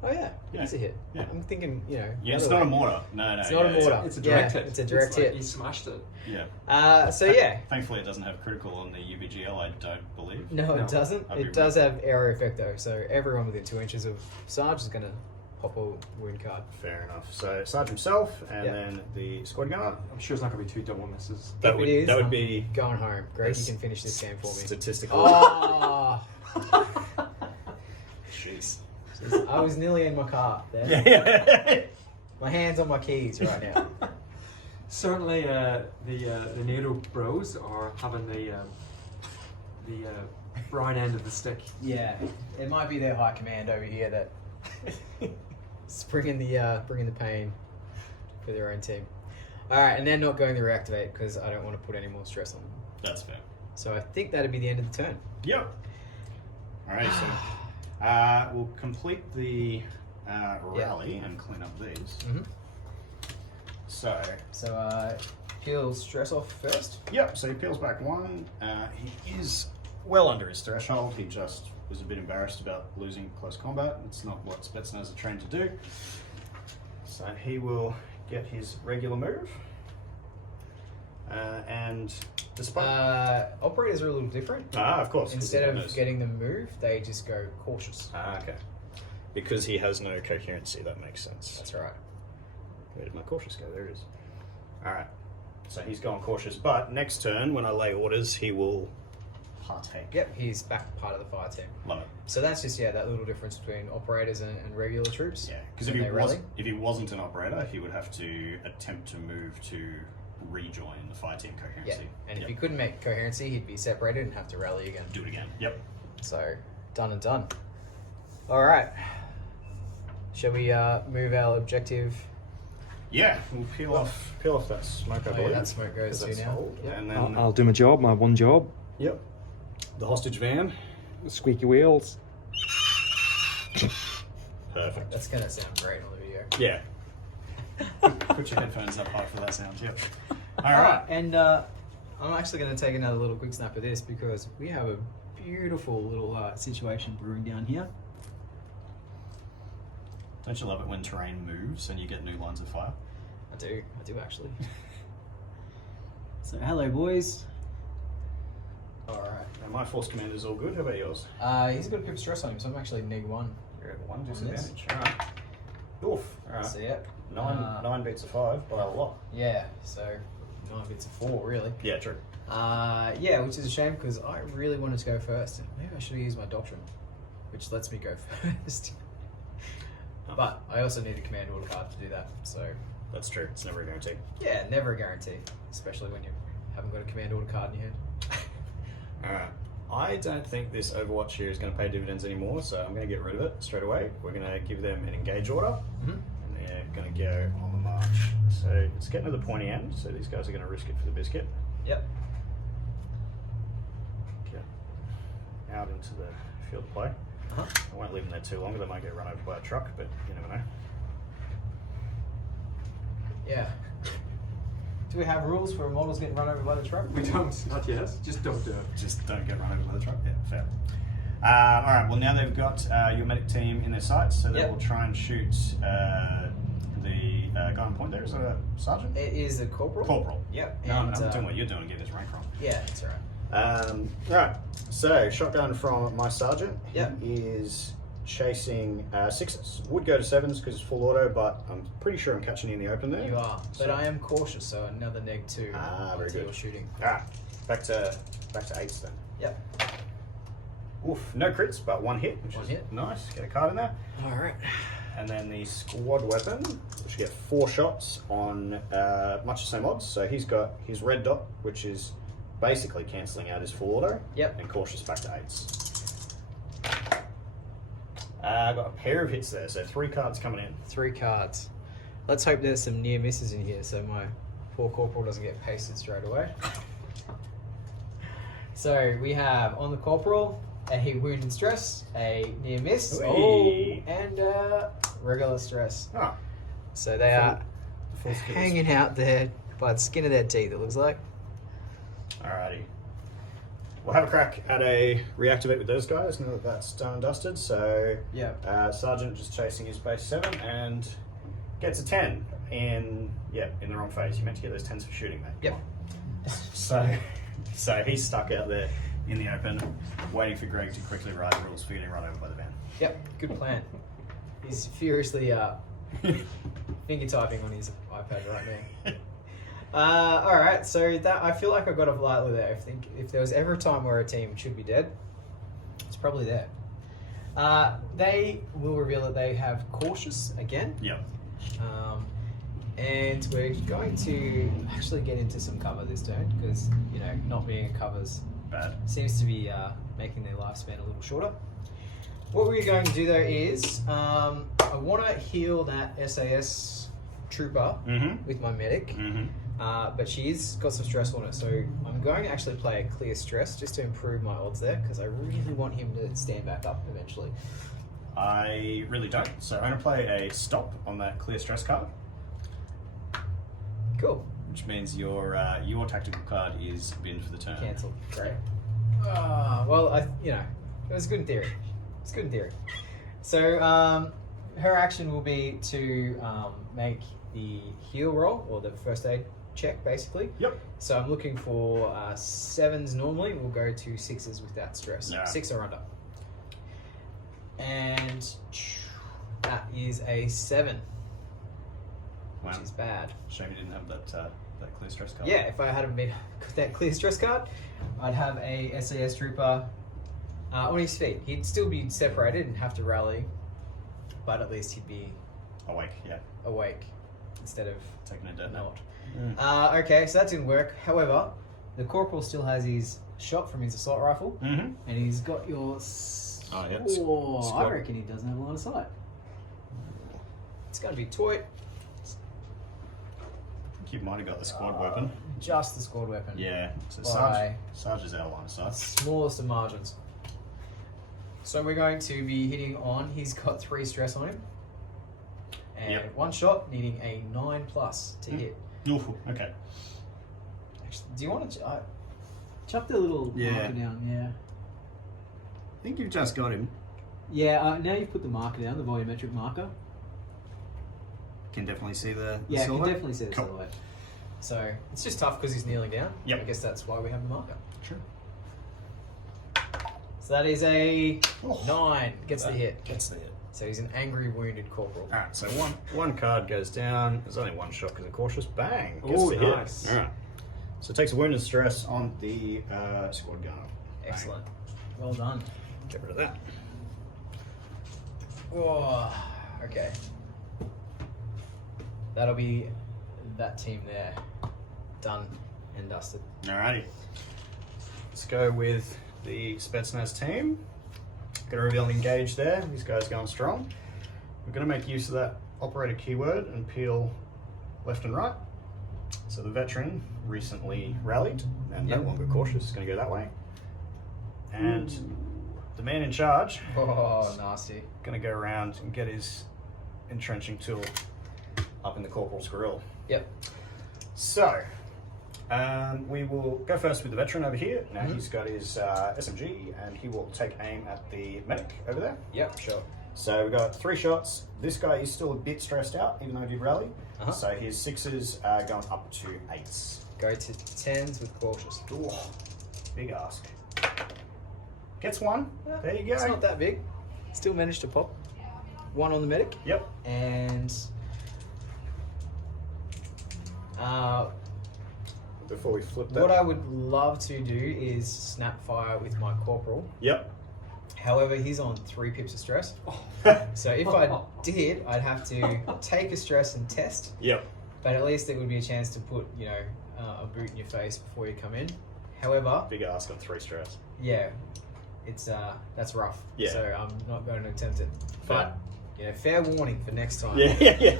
Oh yeah, Yeah. it's a hit. Yeah. I'm thinking, Yeah, the it's other not a way. mortar. No, It's not a mortar. It's a direct Yeah, hit. it's a direct hit. He smashed it. Yeah. So yeah. Thankfully, it doesn't have critical on the UBGL, I don't believe. No, No. it doesn't. I'd be It does have area effect though, so everyone within 2 inches of Sarge is going to pop a wound card. Fair enough. So Sarge himself, and Yeah. then the squad gunner. I'm sure it's not going to be 2 double misses. That If would it is, that would be Going home. Greg, Yes. you can finish this game for me. statistical. Oh! Jeez. Jeez, I was nearly in my car there. Yeah. My hand's on my keys right now. Certainly, the NATO bros are having the brown end of the stick. Yeah, it might be their high command over here that is bringing the pain for their own team. All right, and they're not going to reactivate because I don't want to put any more stress on them. That's fair. So I think that'd be the end of the turn. Yep. Alright, so we'll complete the rally and clean up these. Mm-hmm. So peel stress off first. yep, so he peels back 1. He is well under his threshold. He just was a bit embarrassed about losing close combat. It's not what Spetsnaz are trained to do. So he will get his regular move. And despite... Operators are a little different. of course. 'cause Instead he of knows. getting the move, they just go cautious. Okay. Because he has no coherency, that makes sense. That's right. Where did my cautious go? There it is. Alright. So he's gone cautious, but next turn, when I lay orders, he will partake. Yep, he's back part of the fire team. Love it. So that's just, that little difference between operators and regular troops. Yeah, because When they rally. if he wasn't an operator, he would have to attempt to move to rejoin the fire team Yeah, coherency. and if he couldn't make coherency, he'd be separated and have to rally again. Do it again. Yep. So, done and done. Alright. Shall we move our objective? Yeah, we'll peel off that smoke, I Oh, yeah, believe. that smoke goes 'cause to that's now. old. Yep. And then, I'll do my job, my one job. yep, the hostage van. Squeaky wheels. Perfect. That's going to sound great on the video. Yeah. Put your headphones up high for that sound. Yep. All right. And I'm actually going to take another little quick snap of this because we have a beautiful little situation brewing down here. Don't you love it when terrain moves and you get new lines of fire? I do actually. So hello boys. All right. And my force commander's all good. How about yours? He's got a pip stress on him, so I'm actually -1. You're at 1 this. disadvantage. All right. Oof. All right. So yeah. 9 beats a 5 by a lot. Yeah. So 9 bits of 4 really. Yeah, true. Yeah, which is a shame because I really wanted to go first. Maybe I should have used my doctrine, which lets me go first. But I also need a command order card to do that. So That's true. It's never a guarantee. yeah, never a guarantee, especially when you haven't got a command order card in your hand. Alright. I don't think this Overwatch here is going to pay dividends anymore, so I'm going to get rid of it straight away. We're going to give them an engage order, and they're going to go on the march. So it's getting to the pointy end, so these guys are going to risk it for the biscuit. Yep. Get out into the field of play. Uh-huh. I won't leave them there too long, they might get run over by a truck, but you never know. Yeah. Do we have rules for models getting run over by the truck? We don't, not yet. Just don't do it. Just don't get run over by the truck. Yeah, fair. Alright, well now they've got your medic team in their sights, so they Yep. will try and shoot the guy on point there. Is that a sergeant? It is a corporal. Corporal. Yep. No, and, I'm doing what you're doing and get his rank wrong. Yeah, that's right. Alright, so shotgun from my sergeant. Yep. He is chasing 6s. Would go to 7s because it's full auto, but I'm pretty sure I'm catching you in the open there. You are, but So- I am cautious, so another -2. Very until good. you're shooting. Alright, back to 8s then. Yep. Oof, no crits, but 1 hit, which One is hit. nice. Get a card in there. All right. And then the squad weapon, which get 4 shots on much the same odds. So he's got his red dot, which is basically cancelling out his full auto. Yep. And cautious back to 8s. I got a pair of hits there, so 3 cards coming in. 3 cards. Let's hope there's some near misses in here, so my poor corporal doesn't get pasted straight away. So we have on the corporal a wound and stress, a near miss, Whee! and regular stress. Ah, So they are full skills. hanging out there by the skin of their teeth, it looks like. Alrighty. We'll have a crack at a reactivate with those guys now that that's done and dusted. So Yeah. Sergeant just chasing his base 7 and gets a 10 in the wrong phase. You meant to get those 10s for shooting, mate. Yep. So he's stuck out there in the open, waiting for Greg to quickly write the rules for getting run over by the van. Yep, good plan. He's furiously finger typing on his iPad right now. All right, so that I feel like I got off lightly there. I think if there was ever a time where a team should be dead, it's probably there. They will reveal that they have cautious again, Yep. and we're going to actually get into some cover this turn because not being in covers Bad. seems to be making their lifespan a little shorter. What we're going to do though is I want to heal that SAS trooper with my medic, but she's got some stress on her, so I'm going to actually play a clear stress just to improve my odds there, because I really want him to stand back up eventually. I really don't, so I'm going to play a stop on that clear stress card. Cool. Which means your tactical card is binned for the turn. Cancelled. Great. Well, it was good in theory. It's good in theory. So, her action will be to make the heal roll, or the first aid check, basically. Yep. So I'm looking for 7s normally. We'll go to 6s without stress. Yeah. 6 or under. And that is a 7, which is bad. Shame you didn't have that clear stress card. Yeah, if I had made that clear stress card, I'd have a SAS trooper on his feet. He'd still be separated and have to rally, but at least he'd be awake instead of taking a dead not. nap. Okay, so that didn't work. However, the corporal still has his shot from his assault rifle, and he's got your. I reckon he doesn't have a line of sight. It's going to be toy. You might have got the squad weapon. Just the squad weapon. Yeah, so Sarge is our line of sight. Smallest of margins. So we're going to be hitting on, he's got 3 stress on him. And 1 shot, needing a 9+ to hit. Ooh, okay. Actually, do you want to chuck the little marker down? Yeah. I think you've just got him. Yeah, now you've put the marker down, the volumetric marker. Can definitely see the Yeah, you silhouette? can definitely see the silhouette. So it's just tough because he's kneeling down. Yep. I guess that's why we have the marker. Sure. So that is a 9. Gets the hit. Gets the hit. So he's an angry, wounded corporal. Alright, so one card goes down. There's only 1 shot because of cautious. Bang! Gets Oh, the nice. hit. Alright. So it takes a wound and stress on the squad gunner. Excellent. Well done. Get rid of that. Oh, okay. That'll be that team there. Done and dusted. Alrighty. Let's go with the Spetsnaz team. Gonna reveal an engage there. These guys going strong. We're gonna make use of that operator keyword and peel left and right. So the veteran recently rallied and no longer cautious is gonna go that way. And the man in charge Nasty. gonna go around and get his entrenching tool up in the corporal's grill. Yep. So, we will go first with the veteran over here. Now he's got his SMG and he will take aim at the medic over there. Yep, sure. So we've got 3 shots. This guy is still a bit stressed out, even though he did rally. So his 6s are going up to 8s. Go to 10s with cautious. Ooh, big ask. Gets 1. There you go. It's not that big. Still managed to pop. 1 on the medic. Yep. And Before we flip that. what I would love to do is snap fire with my corporal. Yep. However, he's on 3 pips of stress. So if I did, I'd have to take a stress and test. Yep. But at least it would be a chance to put, a boot in your face before you come in. However, Big ask on 3 stress. yeah, it's that's rough. Yeah. So I'm not going to attempt it. But fair warning for next time. Yeah.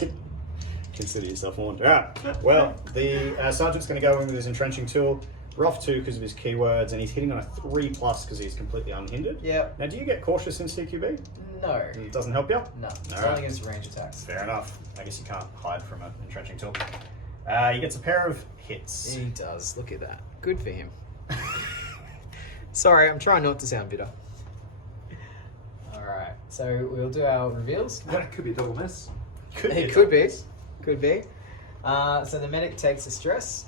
Consider yourself warned. Alright. Well, the sergeant's going to go in with his entrenching tool. We're off 2 because of his keywords, and he's hitting on a 3+ because he's completely unhindered. Yeah. Now, do you get cautious in CQB? No. It doesn't help you? No. It's Alright. only against range attacks. Fair enough. I guess you can't hide from an entrenching tool. He gets a pair of hits. He does. Look at that. Good for him. Sorry, I'm trying not to sound bitter. Alright, so we'll do our reveals. That could be a double miss. It could be. Could be. So the medic takes a stress.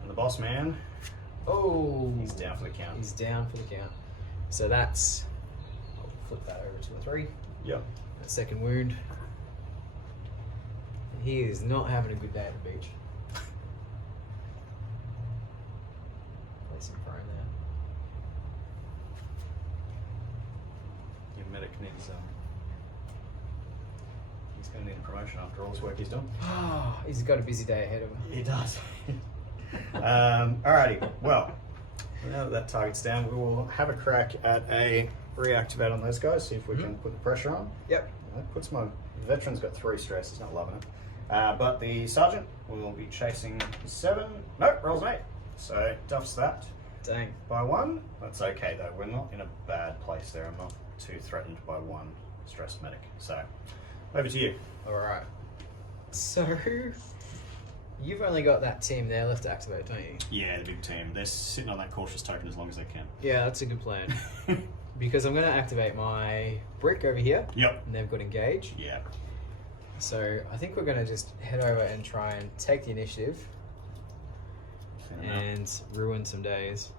And the boss man, Oh. he's down for the count. He's down for the count. So that's... I'll flip that over to a 3. Yep. That second wound. He is not having a good day at the beach. Place him prone there. Your medic needs, he's going to need a promotion after all this work he's done. He's got a busy day ahead of him. He does. Alrighty, well, now that target's down, we will have a crack at a reactivate on those guys, see if we can put the pressure on. Yep. That puts my veteran's got 3 stress, he's not loving it. But the sergeant will be chasing 7. Nope, rolls an 8. So duffs that Dang. by 1. That's okay though. We're not in a bad place there. I'm not too threatened by 1 stressed medic. So over to you. Alright. So, you've only got that team there left to activate, don't you? Yeah, the big team. They're sitting on that cautious token as long as they can. Yeah, that's a good plan. Because I'm going to activate my brick over here. Yep. And they've got engage. Yeah. So, I think we're going to just head over and try and take the initiative. And ruin some days.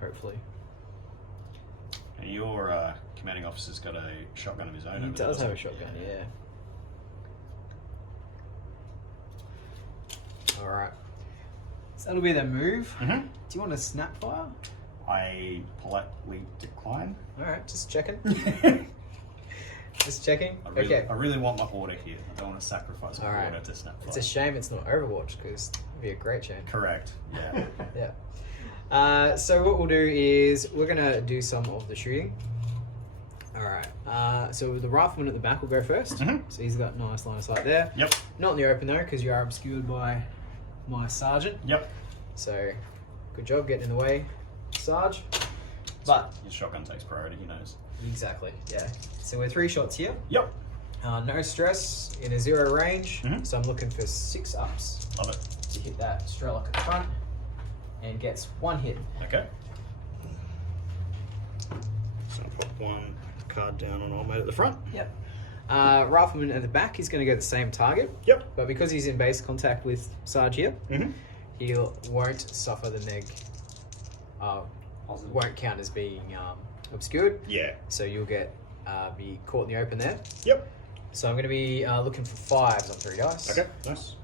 Hopefully. And your commanding officer's got a shotgun of his own. He over there, does doesn't have a shotgun, yeah. Alright. So that'll be their move. Mm-hmm. Do you want a snapfire? I politely decline. Alright, just checking. Just checking. I really want my order here. I don't want to sacrifice my Alright. order to Snapfire. It's a shame it's not Overwatch because it'd be a great shame. Correct. Yeah. Yeah. So what we'll do is we're gonna do some of the shooting. Alright. So the rifleman at the back will go first. Mhm. So he's got nice line of sight there. Yep. Not in the open though, because you are obscured by my sergeant. Yep. So good job getting in the way, Sarge. But His shotgun takes priority, he knows. exactly, yeah. So we're 3 shots here. Yep. No stress in a 0 range. Mhm. So I'm looking for 6 ups Love it. to hit that Strelok at the front, and gets 1 hit. Okay. So I'll put 1 card down on old mate at the front. Yep. Rifleman at the back, he's going to go the same target. Yep. But because he's in base contact with Sarge here, Mm-hmm. he won't suffer the neg. Won't count as being obscured. Yeah. So you'll get be caught in the open there. Yep. So I'm going to be looking for 5s on 3 dice. Okay, nice.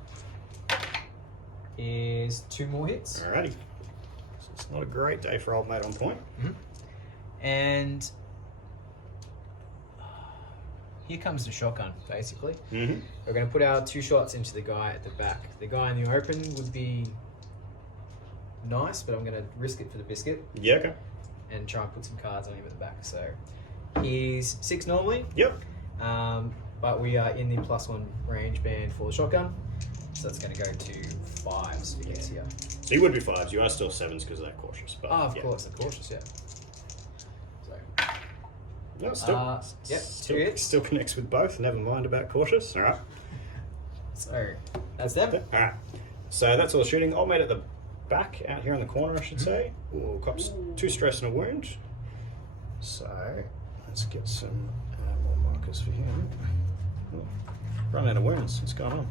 Is 2 more hits. Alrighty. So it's not a great day for old mate on point. And here comes the shotgun, basically. Mm-hmm. We're going to put our 2 shots into the guy at the back. The guy in the open would be nice, but I'm going to risk it for the biscuit Yeah, okay. and try and put some cards on him at the back. So he's 6 normally, Yep. but we are in the +1 range band for the shotgun. So that's going to go to 5s if he gets here. So you would be 5s, you are still 7s because they're cautious. But Of course, of course, yeah. So, No, still, yep, 2 still, hits. still connects with both, never mind about cautious. Alright. So that's them. Alright. So that's all the shooting. Old mate at the back, out here in the corner, I should say. Ooh, cops 2 stress and a wound. So let's get some more markers for him. Oh, run out of wounds. What's going on?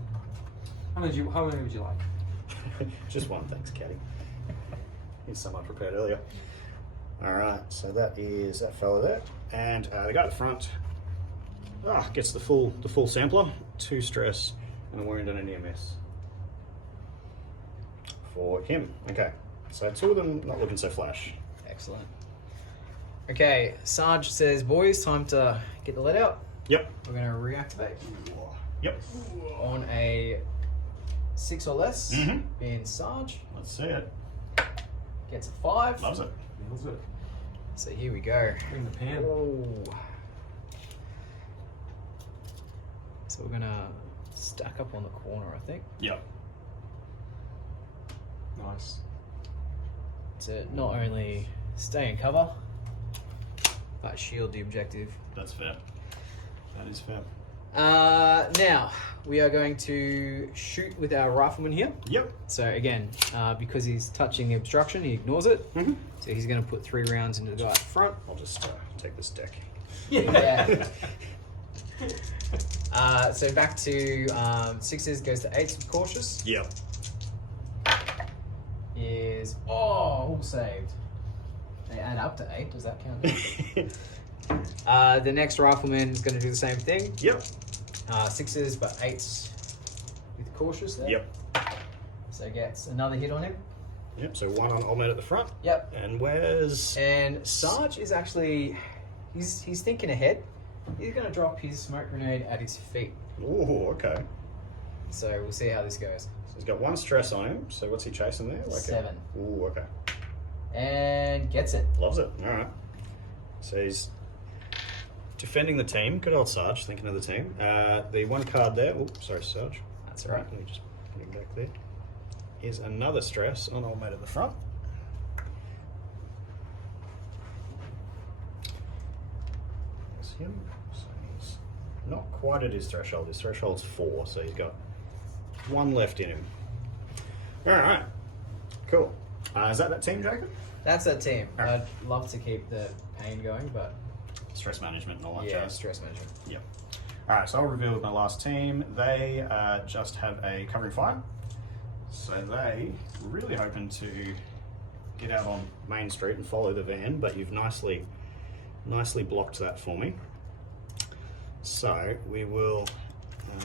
How many would you like? Just 1, thanks, Caddy. He's someone prepared earlier. Alright, so that is that fella there. And the guy at the front gets the full sampler. 2 stress and a wound and an EMS. For him. Okay. So 2 of them not looking so flash. Excellent. Okay, Sarge says, boys, time to get the lead out. Yep. We're going to reactivate Yep. on a 6 or less. Mhm. Being Sarge Let's see it. gets a 5. Loves it. Feels it. So here we go. Bring the pan. Oh. So we're going to stack up on the corner, I think, Yep. Nice. to not only stay in cover, but shield the objective. That's fair. That is fair. Now, we are going to shoot with our rifleman here. Yep. So again, because he's touching the obstruction, he ignores it. Mhm. So he's going to put 3 rounds into the guy at the front. I'll just take this deck. Yeah. So back to 6s goes to 8s with cautious. Yep. Is all saved. They add up to 8. Does that count? The next rifleman is going to do the same thing. Yep. 6s but 8s with cautious there. Yep. So gets another hit on him. Yep. So 1 on old mate at the front. Yep. And where's... And Sarge is actually, he's thinking ahead. He's going to drop his smoke grenade at his feet. Ooh, okay. So we'll see how this goes. So he's got 1 stress on him. So what's he chasing there? 7. Ooh, okay. And gets it. Loves it. All right. So he's defending the team. Good old Sarge, thinking of the team. The one card there. Oh, sorry, Sarge. That's all right. Let me just put him back there. Is another stress on old mate at the front. That's him. So he's not quite at his threshold. His threshold's 4, so he's got 1 left in him. All right. Cool. Is that team, Jacob? That's that team. All right. I'd love to keep the pain going, but Stress management and all that yeah, jazz. stress management. Yep. All right, so I'll reveal my last team. They just have a covering fire. So they were really hoping to get out on Main Street and follow the van, but you've nicely blocked that for me. So we will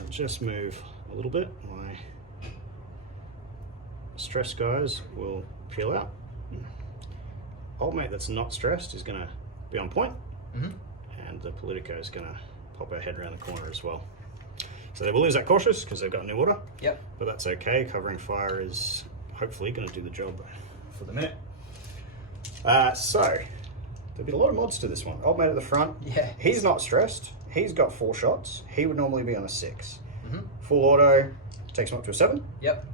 just move a little bit. My stress guys will peel out. Old mate that's not stressed is going to be on point. Mm-hmm. And the Politico is going to pop her head around the corner as well. So they will lose that cautious because they've got new order. Yep. But that's okay. Covering fire is hopefully going to do the job for the minute. So there'll be a lot of mods to this one. Old mate at the front. Yeah. He's not stressed. He's got 4 shots. He would normally be on a 6. Mm-hmm. Full auto takes him up to a 7. Yep.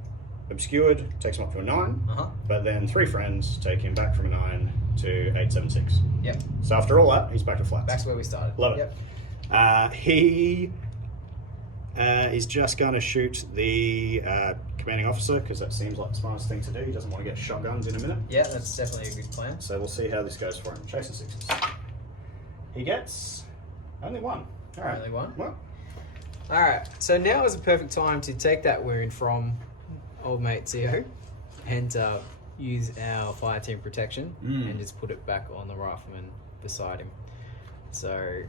Obscured takes him up to a 9. Uh-huh. But then 3 friends take him back from a 9 to 8, 7, 6. Yep. So after all that, he's back to flats. Back to where we started. Love it. Yep. He is just going to shoot the commanding officer because that seems like the smartest thing to do. He doesn't want to get shotguns in a minute. Yeah, that's definitely a good plan. So we'll see how this goes for him. Chasing 6s. He gets only 1. All right. Only 1. Well, All right. So now is a perfect time to take that wound from old mate Zio and use our fire team protection and just put it back on the rifleman beside him. So.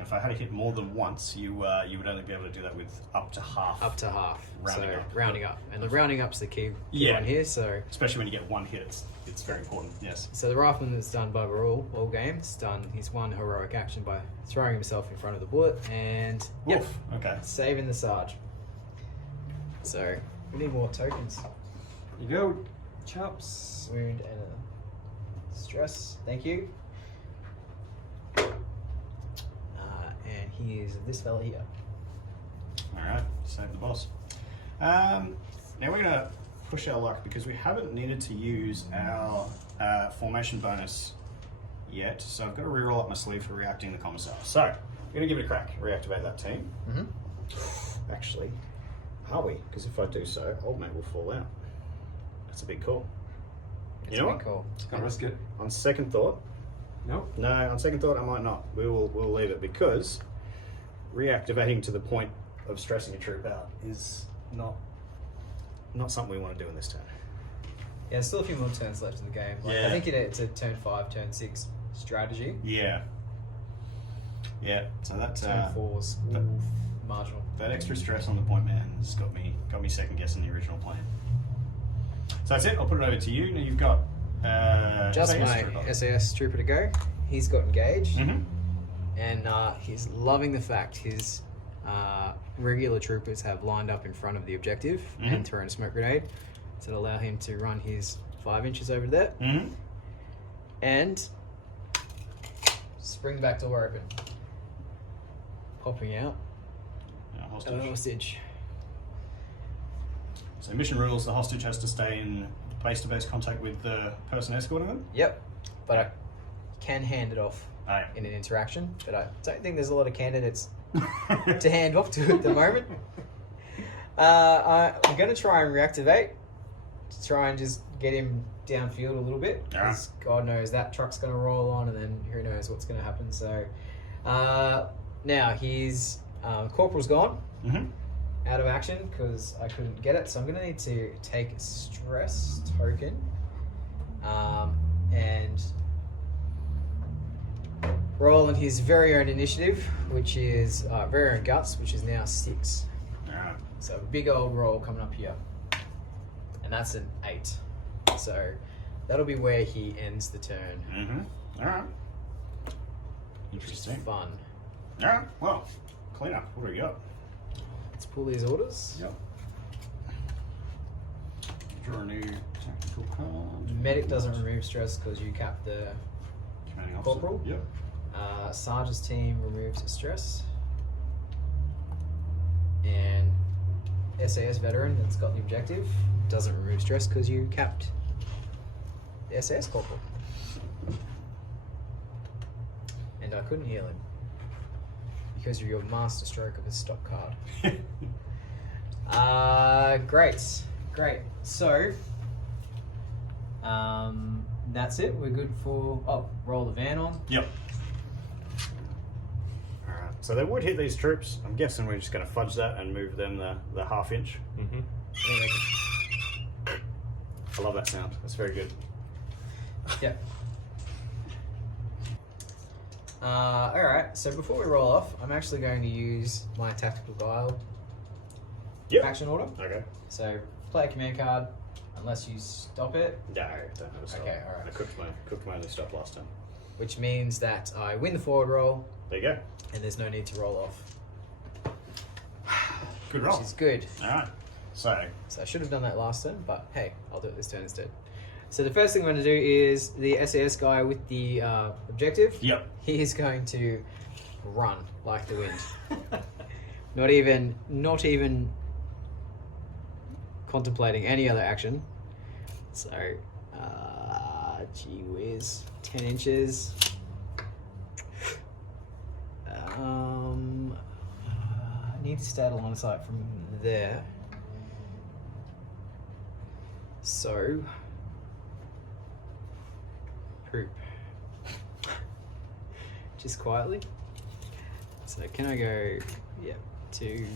if I had to hit more than once, you would only be able to do that with up to half. Up to half. Rounding up. Rounding up. And the rounding up's the key Yeah. one here. So Especially when you get 1 hit, it's very important. Yes. So the rifleman that's done by rule all games, done his 1 heroic action by throwing himself in front of the bullet and Woof. Okay. saving the Sarge. So we need more tokens. You go, chaps. Wound and a stress. Thank you. And he is this fella here. All right, save the boss. Now we're going to push our luck because we haven't needed to use our formation bonus yet. So I've got to reroll up my sleeve for reacting the commissar. So I'm going to give it a crack. Reactivate that team. Mm-hmm. Actually, are we? Because if I do so, old mate will fall out. That's a big call. It's You know a what? big call. Can't risk it. On second thought, No. no, on second thought, I might not. We'll leave it because reactivating to the point of stressing a troop out is not something we want to do in this turn. Yeah, there's still a few more turns left in the game. Like, Yeah. I think it's a turn 5, turn 6 strategy. Yeah. Yeah. So that Turn 4's that- marginal. that extra stress on the point man has got me second guessing the original plan. So that's it. I'll put it over to you. Now you've got Just SAS my trooper. SAS trooper to go. He's got engaged. Mhm. And he's loving the fact his regular troopers have lined up in front of the objective and thrown a smoke grenade to allow him to run his 5 inches over there Mhm. and spring back door open, popping out Yeah, a hostage. hostage. So mission rules: the hostage has to stay in base-to-base contact with the person escorting them. Yep, but I can hand it off Aye. in an interaction, but I don't think there's a lot of candidates to hand off to at the moment. I'm going to try and reactivate to try and just get him downfield a little bit. Yeah. 'Cause God knows that truck's going to roll on and then who knows what's going to happen. So now his corporal's gone Mhm. out of action because I couldn't get it. So I'm going to need to take a stress token and roll on his very own initiative, which is very own guts, which is now 6. Alright. So big old roll coming up here, and that's an 8. So that'll be where he ends the turn. Mhm. Alright. Which is Interesting. fun. Alright. Well, clean up. What do we got? Let's pull these orders. Yep. Draw a new tactical card. Medic doesn't remove stress because you cap the Commanding officer. Corporal. Yep. Sergeant's team removes stress. And SAS veteran that's got the objective doesn't remove stress because you capped the SAS corporal. And I couldn't heal him because of your master stroke of a stock card. Great. So, that's it. We're good for. Oh, roll the van on. Yep. Alright, so they would hit these troops. I'm guessing we're just going to fudge that and move them the half inch. Mm-hmm. I love that sound. That's very good. Yep. Alright, so before we roll off, I'm actually going to use my tactical guile Yep. action order. Okay. So, play a command card unless you stop it, No, don't have a stop. Okay, alright. I cooked my only stop last time. which means that I win the forward roll There you go. and there's no need to roll off, Good roll. which is good. Alright. So, So I should have done that last turn, but hey, I'll do it this turn instead. So the first thing I'm going to do is the SAS guy with the objective. yep. He is going to run like the wind. Not even contemplating any other action. So, gee whiz, 10 inches. I need to stay at a line of sight from there. So, poop. Just quietly. So can I go, yeah, 2,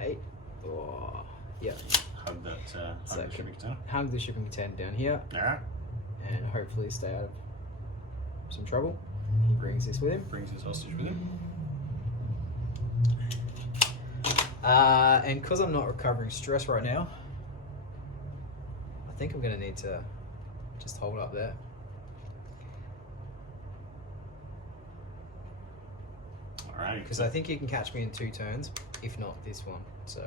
8, or, yeah. Hug that So shipping container. Hug the shipping container down here Alright. and hopefully stay out of some trouble. He brings this with him. Brings his hostage with him. And because I'm not recovering stress right now, I think I'm going to need to just hold up there. Alright. Because I think you can catch me in 2 turns, if not this one. So,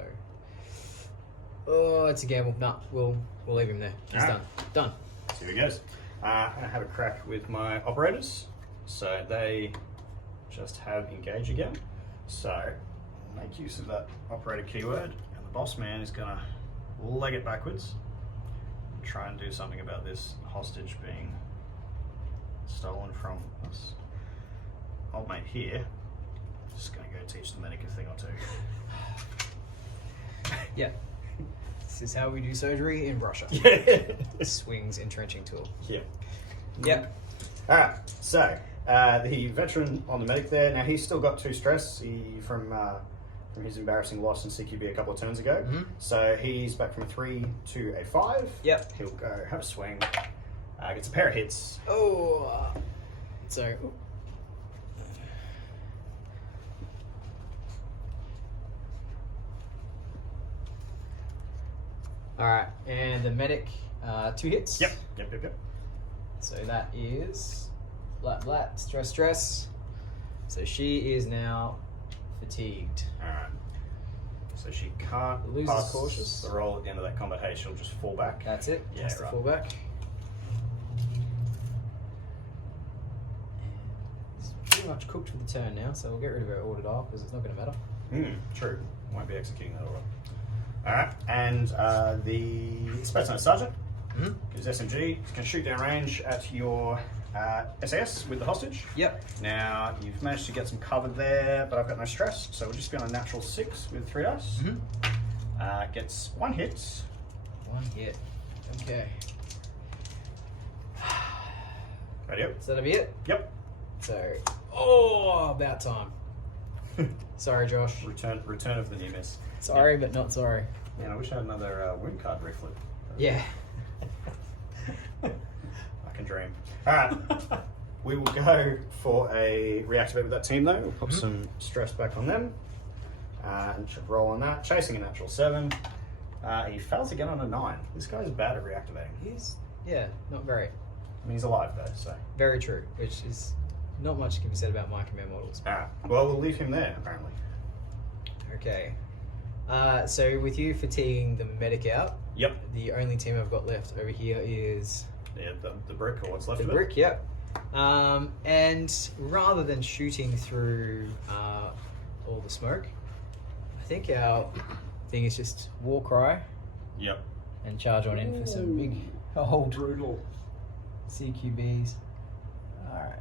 oh, it's a gamble. No, we'll leave him there. He's Alright. done. See how he goes. I'm going to have a crack with my operators. So they just have engage again. So make use of that operator keyword, and the boss man is going to leg it backwards and try and do something about this hostage being stolen from us. Old mate here, just going to go teach the medic a thing or two. Yeah. This is how we do surgery in Russia. Yeah. Swings entrenching tool. Yeah. Yep. All right, so the veteran on the medic there. Now he's still got 2 stress from his embarrassing loss in CQB a couple of turns ago. Mm-hmm. So he's back from a 3 to a 5. Yep. He'll go have a swing. Gets a pair of hits. Oh. So. All right, and the medic, 2 hits. Yep. So that is blat, stress. So she is now fatigued. All right. So she can't Loses pass cautious. the roll at the end of that combat haste. She'll just fall back. That's it. Yeah, That's the right. fullback. It's pretty much cooked for the turn now, so we'll get rid of her order dial because it's not going to matter. True. Won't be executing that order. All right, and the Space Knight Sergeant, his SMG, can shoot down range at your SAS with the hostage. Yep. Now, you've managed to get some cover there, but I've got no stress, so we'll just be on a natural 6 with 3 dice. Gets 1 hit. 1 hit. Okay. Radio. So that'll be it. Yep. So, about time. Sorry, Josh. Return of the near miss. Sorry, but not sorry. Man, I wish I had another wound card reflip. Yeah. I can dream. All right. We will go for a reactivate with that team though. We'll put some stress back on them. And should roll on that. Chasing a natural 7. He fails again on a 9. This guy's bad at reactivating. He's, not great. I mean, he's alive though, so. Very true, which is not much can be said about my command models. Alright. Well, we'll leave him there, apparently. Okay. So with you fatiguing the medic out, Yep. the only team I've got left over here is Yeah, the brick or what's left the of brick. Yep. And rather than shooting through all the smoke, I think our thing is just war cry. Yep. And charge on in for some big old Brutal. CQBs. Alright.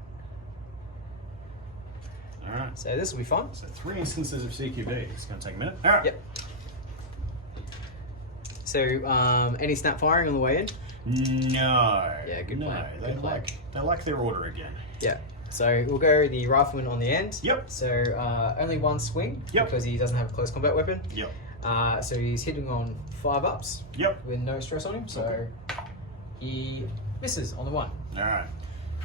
Alright. So this will be fun. So 3 instances of CQB. It's going to take a minute. Alright. Yep. So, any snap firing on the way in? No. Yeah, good no. plan. Good plan. They like their order again. Yeah. So we'll go the rifleman on the end. Yep. So only one swing. Yep. Because he doesn't have a close combat weapon. Yep. So he's hitting on 5 ups. Yep. With no stress on him. So he misses on the 1. Alright.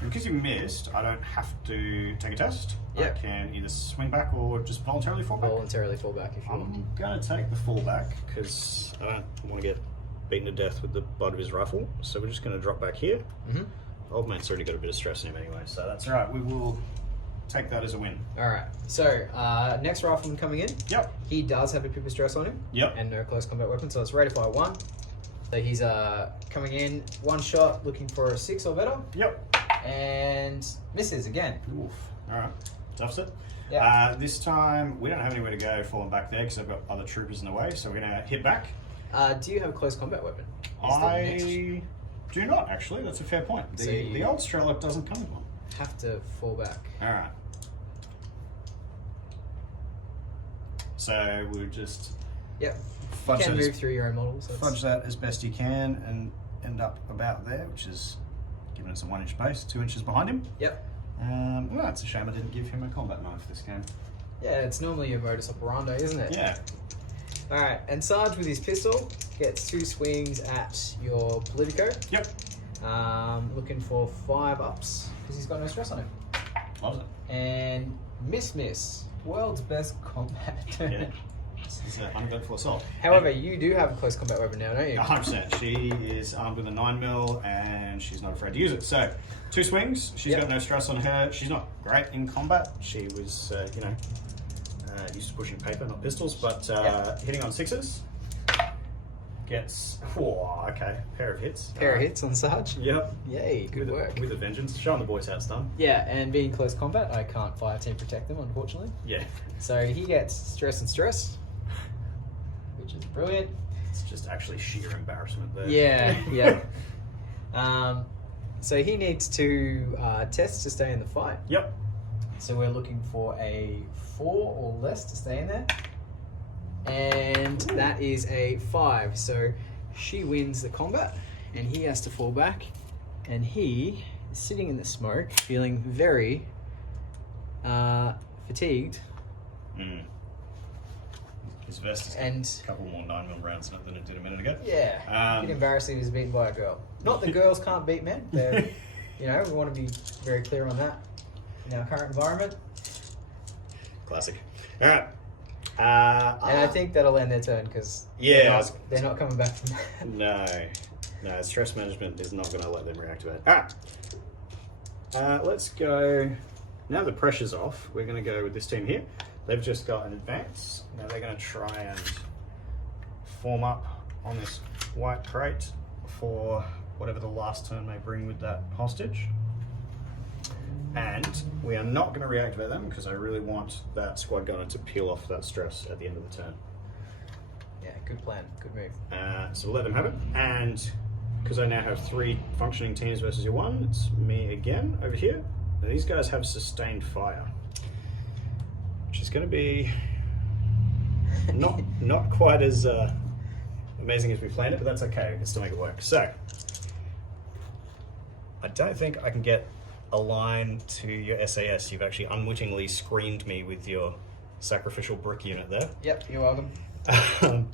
Because you missed, I don't have to take a test. Yep. I can either swing back or just voluntarily fall back. Voluntarily fall back if you want. I'm going to take the fallback because I don't want to get beaten to death with the butt of his rifle. So we're just going to drop back here. Mm-hmm. Old mate's already got a bit of stress in him anyway, so that's all right. We will take that as a win. Alright. So next rifleman coming in. Yep. He does have a pip of stress on him. Yep. And no close combat weapon. So it's rate of fire 1. So he's coming in 1 shot looking for a 6 or better. Yep. And misses again. Oof. All right. Tough it. Yeah. This time we don't have anywhere to go falling back there because I've got other troopers in the way, so we're going to hit back. Do you have a close combat weapon? I do not, actually. That's a fair point. The old Strelok doesn't come with one. Have to fall back. All right. So we'll just Yep. fudge You can that, move through your own models. fudge that as best you can and end up about there, which is giving us a 1 inch base, 2 inches behind him. Yep. Well, it's a shame I didn't give him a combat knife this game. Yeah, it's normally your modus operandi, isn't it? Yeah. Alright, and Sarge with his pistol gets 2 swings at your Politico. Yep. Looking for 5 ups because he's got no stress on him. Loves it. And miss. World's best combat. Yeah. This is an ungrateful assault. However, you do have a close combat weapon now, don't you? 100%. She is armed with a 9mm and she's not afraid to use it. So, 2 swings. She's got no stress on her. She's not great in combat. She was, used to pushing paper, not pistols, but hitting on 6s. Gets, pair of hits. Pair of hits on Sarge. Yep. Yay, good work. With a vengeance. Showing the boys how it's done. Yeah, and being close combat, I can't fire team protect them, unfortunately. Yeah. So he gets stress and stress, which is brilliant. It's just actually sheer embarrassment there. Yeah, yeah. So he needs to test to stay in the fight. Yep. So we're looking for a 4 or less to stay in there. And that is a 5. So she wins the combat and he has to fall back. And he is sitting in the smoke, feeling very fatigued. Mm. His vest has a couple more 9mm rounds in it than it did a minute ago. Yeah. A bit embarrassing he was beaten by a girl. Not that girls can't beat men. They're, we want to be very clear on that in our current environment. Classic. All right. And I think that'll end their turn because they're not coming back from that. No, stress management is not going to let them reactivate. All right. Let's go. Now the pressure's off, we're going to go with this team here. They've just got an advance. Now they're going to try and form up on this white crate for whatever the last turn may bring with that hostage. And we are not going to reactivate them because I really want that squad gunner to peel off that stress at the end of the turn. Yeah, good plan, good move. So we'll let them have it. And because I now have 3 functioning teams versus your 1, it's me again over here. Now these guys have sustained fire, which is going to be not quite as amazing as we planned it, but that's okay. We can still make it work. So I don't think I can get a line to your SAS. You've actually unwittingly screened me with your sacrificial brick unit there. Yep, you're welcome. We'll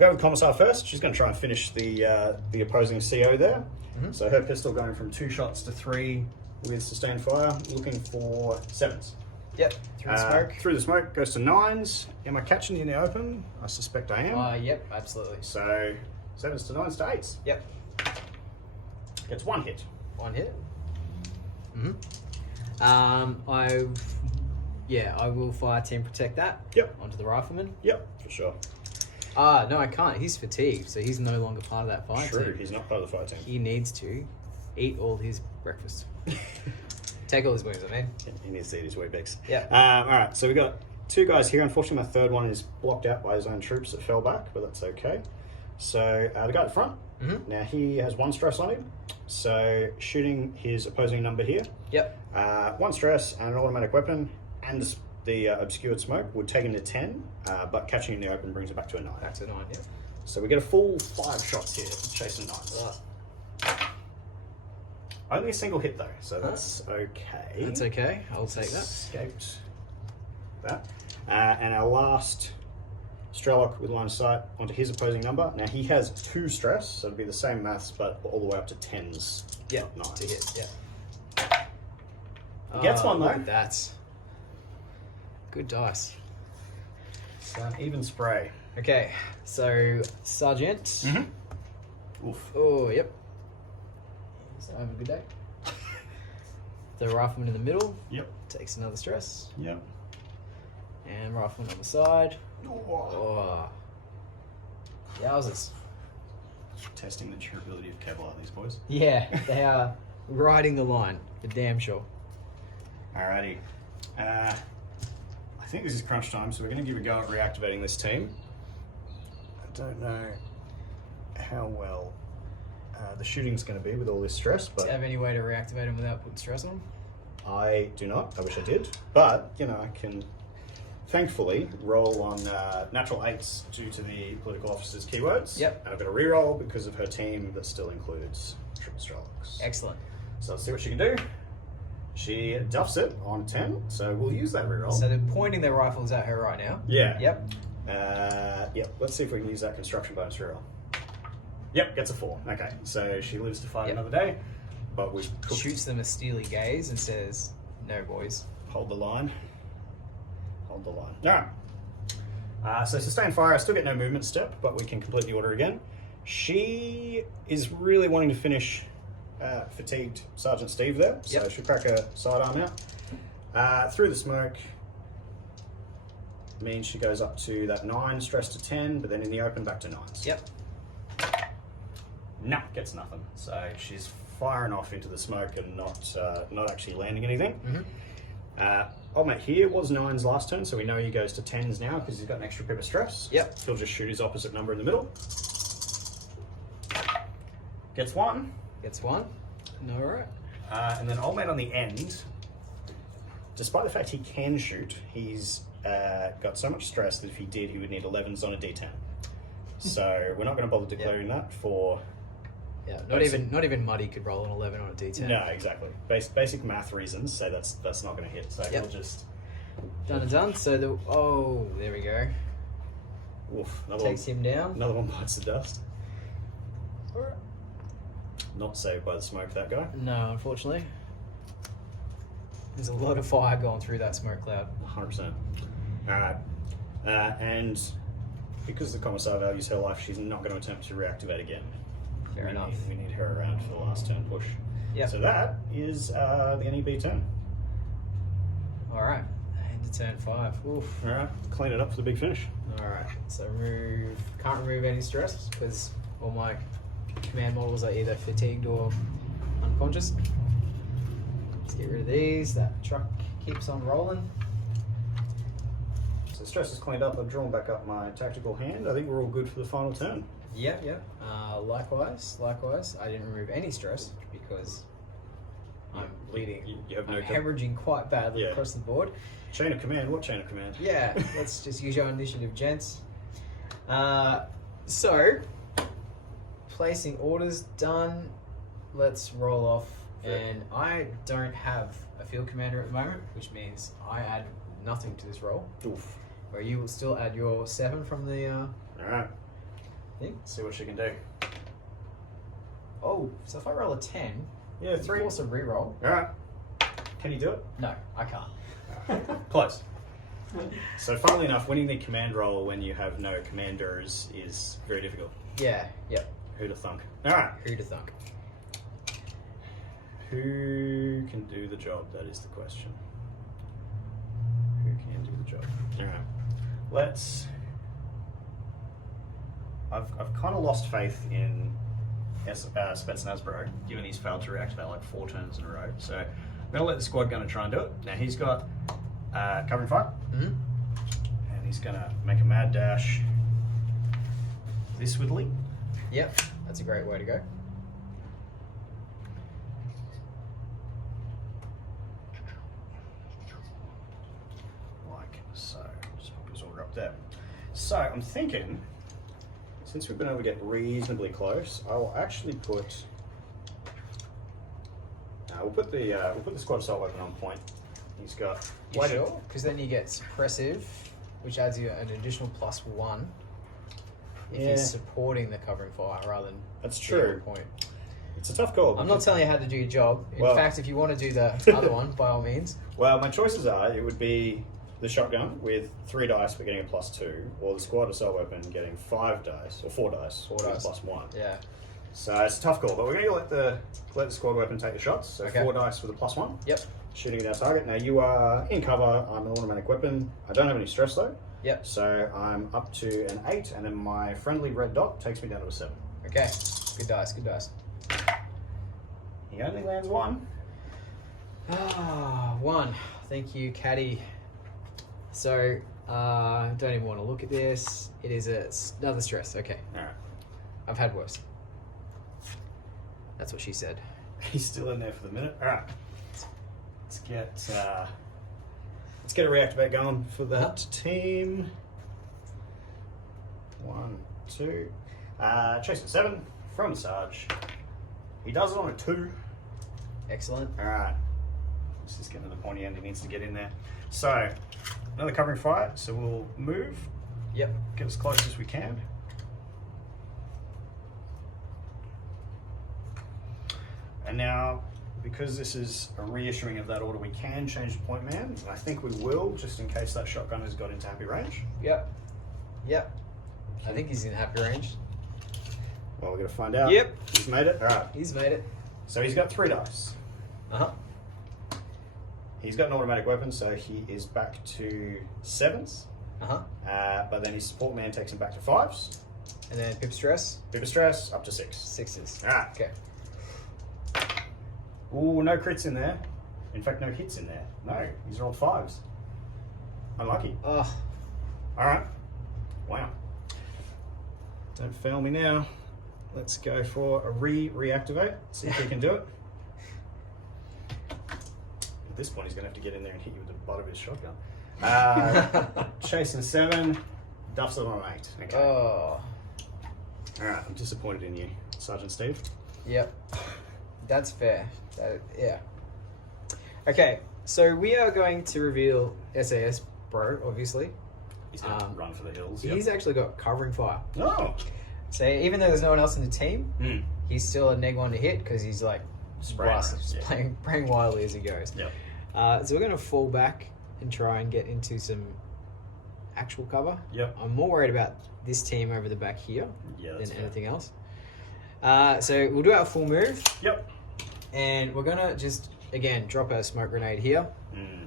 go with Commissar first. She's going to try and finish the opposing CO there. Mm-hmm. So her pistol going from 2 shots to 3 with sustained fire, looking for 7s. Yep, through the smoke. Through the smoke, goes to 9s. Am I catching you in the open? I suspect I am. Yep, absolutely. So 7s to 9s to 8s. Yep. Gets 1 hit. 1 hit. I will fire team protect that. Yep. Onto the rifleman. Yep, for sure. No, I can't. He's fatigued, so he's no longer part of that fight True, team. he's not part of the fight team. He needs to eat all his breakfast. Take all his wounds, I mean. He needs to eat his Weet-Bix. Yeah. All right, so we got 2 guys here. Unfortunately, my third one is blocked out by his own troops that fell back, but that's okay. So the guy at the front, now he has 1 stress on him. So shooting his opposing number here. Yep. 1 stress and an automatic weapon and the obscured smoke would take him to 10, but catching in the open brings it back to a 9. Back to 9, yeah. So we get a full 5 shots here, chasing 9s. Only a single hit though, so that's okay. That's okay. I'll take that. Escaped that. And our last Strelok with line of sight onto his opposing number. Now he has 2 stress, so it'd be the same maths, but all the way up to 10s. Yeah, not 9s. to hit, yeah. He gets one though. Look at that. Good dice. So an even spray. Okay, so Sergeant. Oof. Oh, yep. So have a good day. The rifleman in the middle Yep. takes another stress. Yep. And rifleman on the side. Oh. Oh. Yowzers. Testing the durability of Kevlar, these boys. Yeah, they are riding the line, for damn sure. Alrighty. I think this is crunch time, so we're going to give a go at reactivating this team. I don't know how well the shooting's going to be with all this stress, Do you but have any way to reactivate him without putting stress on him? I do not. I wish I did. But, you know, I can thankfully roll on natural 8s due to the political officer's keywords. Yep. And I've got a reroll because of her team that still includes triple Strelocks. Excellent. So let's see what she can do. She duffs it on 10, so we'll use that reroll. So they're pointing their rifles at her right now. Yeah. Yep. Yep, let's see if we can use that construction bonus reroll. Yep, gets a 4. Okay, so she lives to fight another day, but we Shoots them a steely gaze and says, "No, boys." hold the line. Hold the line. Alright. So sustained fire, I still get no movement step, but we can complete the order again. She is really wanting to finish fatigued Sergeant Steve there, so she'll crack her sidearm out. Through the smoke means she goes up to that 9, stress to 10, but then in the open back to 9s. Yep. Nah, gets nothing. So she's firing off into the smoke and not actually landing anything. Old mate here was 9s last turn, so we know he goes to 10s now because he's got an extra pip of stress. Yep. He'll just shoot his opposite number in the middle. Gets 1. Gets 1. No, right. And then old mate on the end, despite the fact he can shoot, he's got so much stress that if he did, he would need 11s on a D10. So we're not going to bother declaring that for... Yeah, not even Muddy could roll an 11 on a D10. No, exactly. Basic math reasons say that's not going to hit. So he'll just... Done and done. So there we go. Oof, Takes him down. Another one bites the dust. Not saved by the smoke, that guy. No, unfortunately. There's a lot of fire going through that smoke cloud. 100%. Alright. And because the commissar values her life, she's not going to attempt to reactivate again. Fair enough. We need her around for the last turn push. Yep. So that is the NEB turn. Alright. Into turn 5. Oof. Alright, clean it up for the big finish. Alright. So can't remove any stress because all my command models are either fatigued or unconscious. Let's get rid of these. That truck keeps on rolling. So stress is cleaned up. I've drawn back up my tactical hand. I think we're all good for the final turn. Yep. Likewise. I didn't remove any stress because I'm bleeding. You have no I'm hemorrhaging quite badly across the board. Chain of command? What chain of command? Yeah, let's just use your initiative, gents. So, placing orders done. Let's roll off. And I don't have a field commander at the moment, which means I add nothing to this roll. Oof. Where you will still add your 7 from the Alright. thing. See what she can do. Oh, so if I roll a 10, Yeah, 3. force a reroll. Alright. Can you do it? No, I can't. Close. So funnily enough, winning the command roll when you have no commanders is very difficult. Yeah, yep. Who'd have thunk? Alright. Who'd have thunk? Who can do the job? That is the question. Who can do the job? Alright. Let's... I've kind of lost faith in Spetsnaz bro, given he's failed to reactivate like 4 turns in a row. So I'm going to let the squad gunner try and do it. Now he's got covering fire, and he's going to make a mad dash this with Lee. Yep, that's a great way to go. Like so. Just pop his order up there. So I'm thinking, since we've been able to get reasonably close, I will actually put. We'll put the squad assault weapon on point. He's got. You sure? Because then you get suppressive, which adds you an additional +1 if Yeah. he's supporting the covering fire rather than That's being on true. point. It's a tough call. I'm not telling you how to do your job. In Well- fact, if you want to do the other one, by all means. Well, my choices are it would be the shotgun with 3 dice for getting a +2, or the squad assault weapon getting 5 dice or 4 dice, 4 with dice. +1. Yeah. So it's a tough call, but we're going to let the squad weapon take the shots. So Okay. 4 dice with a +1. Yep. Shooting at our target. Now you are in cover. I'm an automatic weapon. I don't have any stress though. Yep. So I'm up to an 8, and then my friendly red dot takes me down to a 7. Okay. Good dice. Good dice. He only lands 1. Ah, 1. Thank you, Caddy. So, don't even want to look at this. It is another stress. Okay. All right. I've had worse. That's what she said. He's still in there for the minute. All right. Let's get a reactivate going for that team. 1, 2. Chasing 7 from Sarge. He does it on a 2. Excellent. All right. This is getting to the pointy end. He needs to get in there. So another covering fire. So we'll move. Yep. Get as close as we can. And now, because this is a reissuing of that order, we can change the point man. And I think we will, just in case that shotgun has got into happy range. Yep. Yep. I think he's in happy range. Well, we're going to find out. Yep. He's made it. All right. He's made it. So he's got 3 dice. Uh-huh. He's got an automatic weapon, so he is back to 7s. Uh-huh. But then his support man takes him back to 5s. And then pip stress. Bit of stress, up to 6. 6s. All right. Okay. Ooh, no crits in there. In fact, no hits in there. No, these are all 5s. Unlucky. Oh. All right. Wow. Don't fail me now. Let's go for a reactivate. See if we can do it. At this point, he's going to have to get in there and hit you with the butt of his shotgun. Chasing 7, duffs it on an 8. Okay. Oh. All right. I'm disappointed in you, Sergeant Steve. Yep. That's fair. Yeah. Okay, so we are going to reveal SAS Bro, obviously. He's going to run for the hills. He's actually got covering fire. Oh. So even though there's no one else in the team, Hmm. he's still a neg 1 to hit because he's like playing wildly as he goes. Yep. So we're going to fall back and try and get into some actual cover. Yep. I'm more worried about this team over the back here Yeah, than fair. anything else. So we'll do our full move. Yep. And we're going to just, again, drop our smoke grenade here Mm.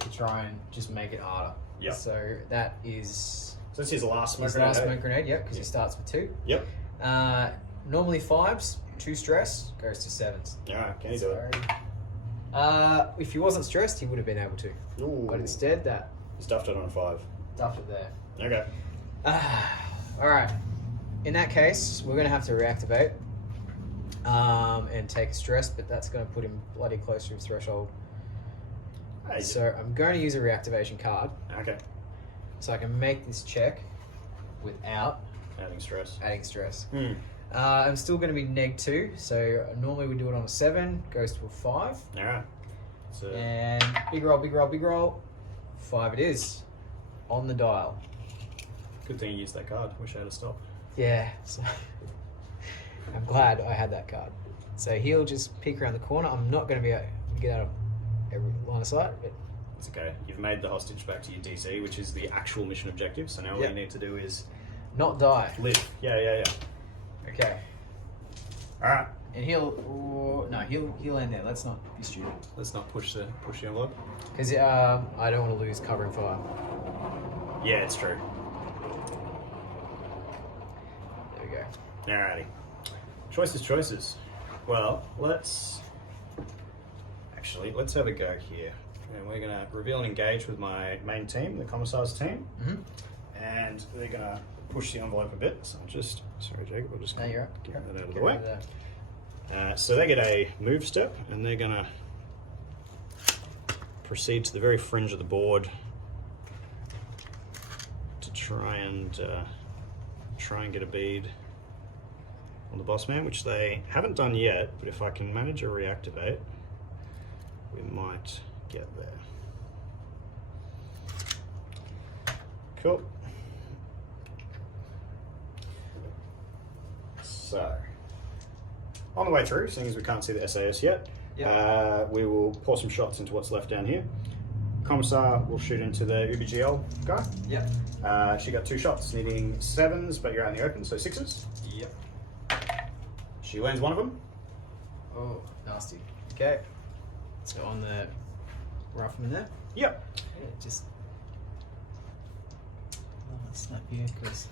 to try and just make it harder. Yep. So that is So this is the last smoke his grenade. last smoke grenade, yep, because he starts with 2. Yep. Normally 5s, 2 stress, goes to 7s. All right. Can you do it? If he wasn't stressed, he would have been able to. Ooh. But instead, that He's duffed it on a 5. duffed it there. Okay. Alright. In that case, we're going to have to reactivate and take a stress, but that's going to put him bloody close to his threshold. Hey. So I'm going to use a reactivation card Okay. so I can make this check without Adding stress. adding stress. Hmm. I'm still going to be neg 2, so normally we do it on a 7, goes to a 5. All right. So And big roll, big roll, big roll. 5 it is. On the dial. good thing you used that card. Wish I had a stop. Yeah, so I'm glad I had that card. So he'll just peek around the corner. I'm not going to be able to get out of every line of sight. But It's okay. You've made the hostage back to your DC, which is the actual mission objective. So now all Yep. you need to do is not die. live. Yeah. Okay. All right. And he'll end there. Let's not be stupid. Let's not push the envelope. Because I don't want to lose covering fire. Yeah, it's true. There we go. Alrighty. Choices. Well, let's have a go here. And we're going to reveal and engage with my main team, the Commissar's team. And they're going to push the envelope a bit. So sorry, Jacob, I'll just No, you're get right. that out of the Get way. rid of that. So they get a move step, and they're going to proceed to the very fringe of the board to try and get a bead on the boss man, which they haven't done yet, but if I can manage a reactivate, we might get there. Cool. So, on the way through, seeing as we can't see the SAS yet, we will pour some shots into what's left down here. Commissar will shoot into the UBGL guy. Yep. She got 2 shots, needing 7s, but you're out in the open, so 6s. Yep. She lands one of them. Oh, nasty. Okay. So on the rifleman there. Yep. Yeah, just. Oh, snap you, because.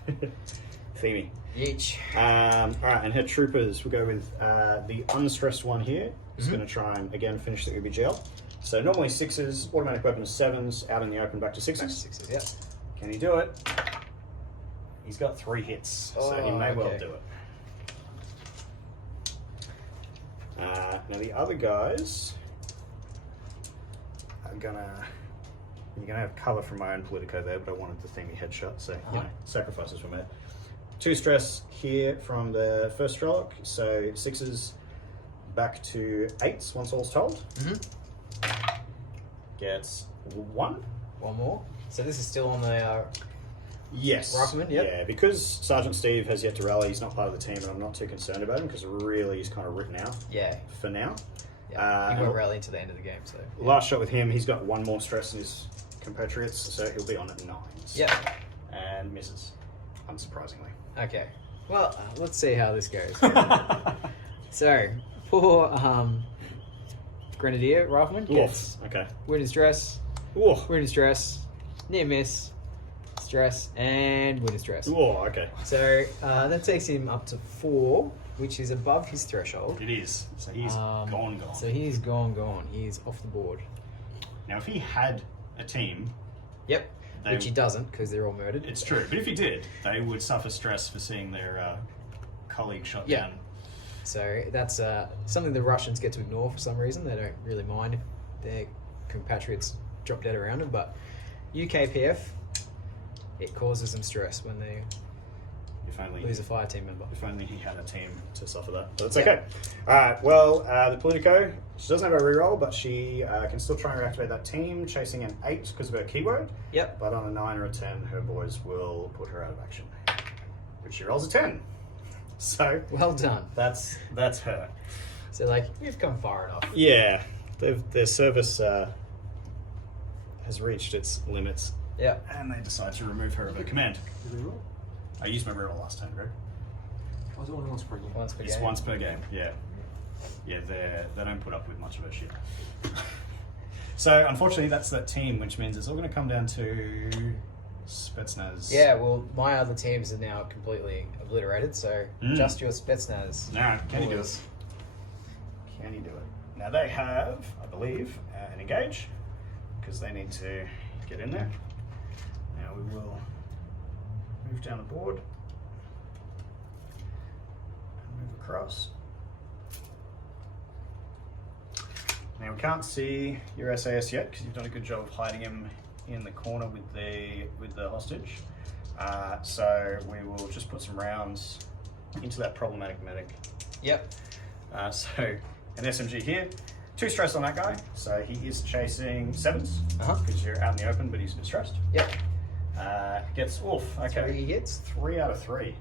Themey. Yeech. Alright, and her troopers, we'll go with the unstressed one here. He's going to try and again finish the UBGL. So normally 6s, automatic weapon is 7s, out in the open back to 6s. 6s, yep. Can he do it? He's got 3 hits, so he may well do it. Now the other guys are you're gonna have cover from my own Politico there, but I wanted the Themey headshot, so you know, sacrifices were made. 2 stress here from the first Strelok, so 6s back to 8s once all's told. Gets 1. One more. So this is still on the Yes. Rifleman, yep. Yeah, because Sergeant Steve has yet to rally, he's not part of the team, and I'm not too concerned about him because really he's kind of written out for now. Yeah. He won't rally into the end of the game, so. Yeah. Last shot with him, he's got 1 more stress than his compatriots, so he'll be on at 9s. Yep. And misses, unsurprisingly. Okay. Well, let's see how this goes. So, poor Grenadier Rifleman gets Okay. wound and stress, Ooh. wound and stress, near miss, stress, and wound and stress. Ooh, okay. So that takes him up to 4, which is above his threshold. It is. So he's gone. So he's gone. He's off the board. Now, if he had a team... Yep. Which he doesn't, because they're all murdered. It's true, but if he did, they would suffer stress for seeing their colleague shot down. So that's something the Russians get to ignore for some reason. They don't really mind if their compatriots drop dead around them, but UKPF, it causes them stress when they lose a fire team member. If only he had a team to suffer that. But it's okay. Alright, well, the Politico, she doesn't have a reroll, but she can still try and reactivate that team, chasing an 8 because of her keyword. Yep. But on a 9 or a 10, her boys will put her out of action. Which she rolls a 10. So well done. That's her. So like we've come far enough. Yeah, their service has reached its limits. Yeah. And they decide to remove her of her command. I used my reroll last time, Greg. I was only once per game. Once per It's game. once per game. Yeah. Yeah, they don't put up with much of her shit. So unfortunately, that's that team, which means it's all going to come down to Spetsnaz. Yeah, well, my other teams are now completely obliterated, so just your Spetsnaz. Now, can you do it? Can you do it? Now they have, I believe, an engage, because they need to get in there. Now we will move down the board and move across. Now we can't see your SAS yet because you've done a good job of hiding him in the corner with the hostage. So we will just put some rounds into that problematic medic. Yep. So an SMG here, 2 stress on that guy. So he is chasing 7s because you're out in the open, but he's a bit stressed. Yep. Gets oof. Okay. 3 hits. 3 out of 3.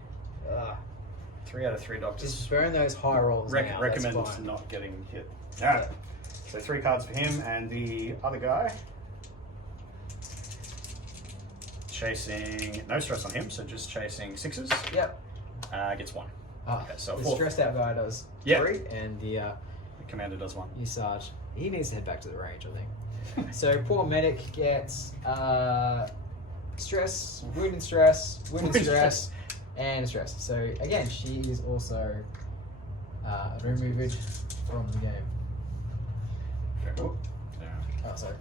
3 out of 3 doctors. Just burn those high rolls now. Recommend that's fine. not getting hit. Alright. So 3 cards for him, and the other guy chasing no stress on him, so just chasing 6s. Yep. Gets 1. Okay, so the 4. stressed out guy does 3, and the Commander does 1. you Sarge, he needs to head back to the range, I think. So poor medic gets stress, wound and stress, and stress. So again, she is also remove it from the game. Very cool. Oh, sorry.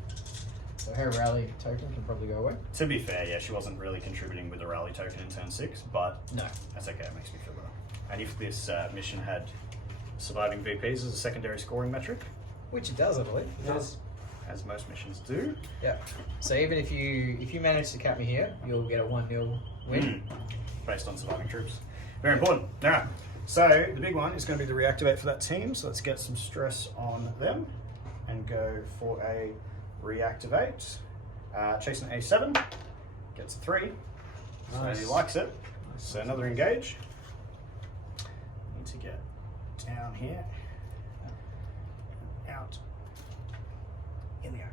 So her rally token can probably go away. To be fair, yeah, she wasn't really contributing with a rally token in turn 6, but No. that's okay, it makes me feel better. And if this mission had surviving VPs as a secondary scoring metric, Which it does, I believe. It does. as most missions do. Yeah. So even if you manage to cap me here, you'll get a 1-0 win. Based on surviving troops. Very important. Alright, so the big one is going to be the reactivate for that team, so let's get some stress on them and go for a reactivate. Chasing A7, gets a 3, Nice. so he likes it. So another engage. Need to get down here, out, in the open.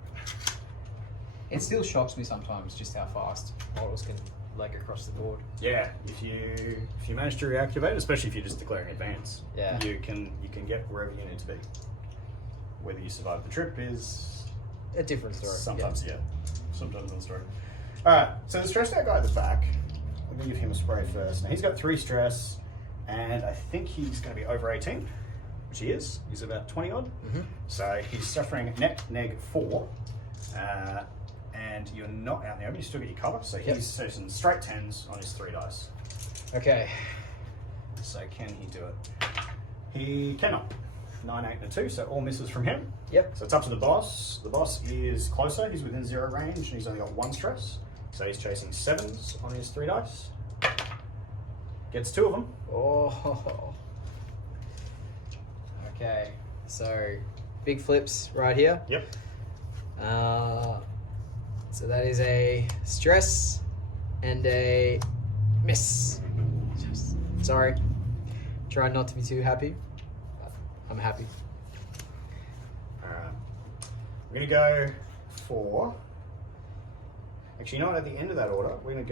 It still shocks me sometimes just how fast models can leg across the board. Yeah, if you manage to reactivate, especially if you're just declaring advance, Yeah. you can get wherever you need to be. Whether you survive the trip is A different story. sometimes sometimes another story. All right, so the stressed out guy at the back, I'm gonna give him a spray first. Now he's got 3 stress, and I think he's going to be over 18, which he is. He's about 20 odd, so he's suffering net neg 4. And you're not out in the open, you still get your cover, so he's facing straight 10s on his 3 dice. Okay. So can he do it? He cannot. 9, 8, and a 2, so all misses from him. Yep. So it's up to the boss. The boss is closer, he's within 0 range, and he's only got 1 stress. So he's chasing 7s on his 3 dice. Gets 2 of them. Oh. Okay. So big flips right here. Yep. So that is a stress and a miss. Sorry. Try not to be too happy, but I'm happy. Alright. We're going to go for... Actually, you know what? At the end of that order, we're going to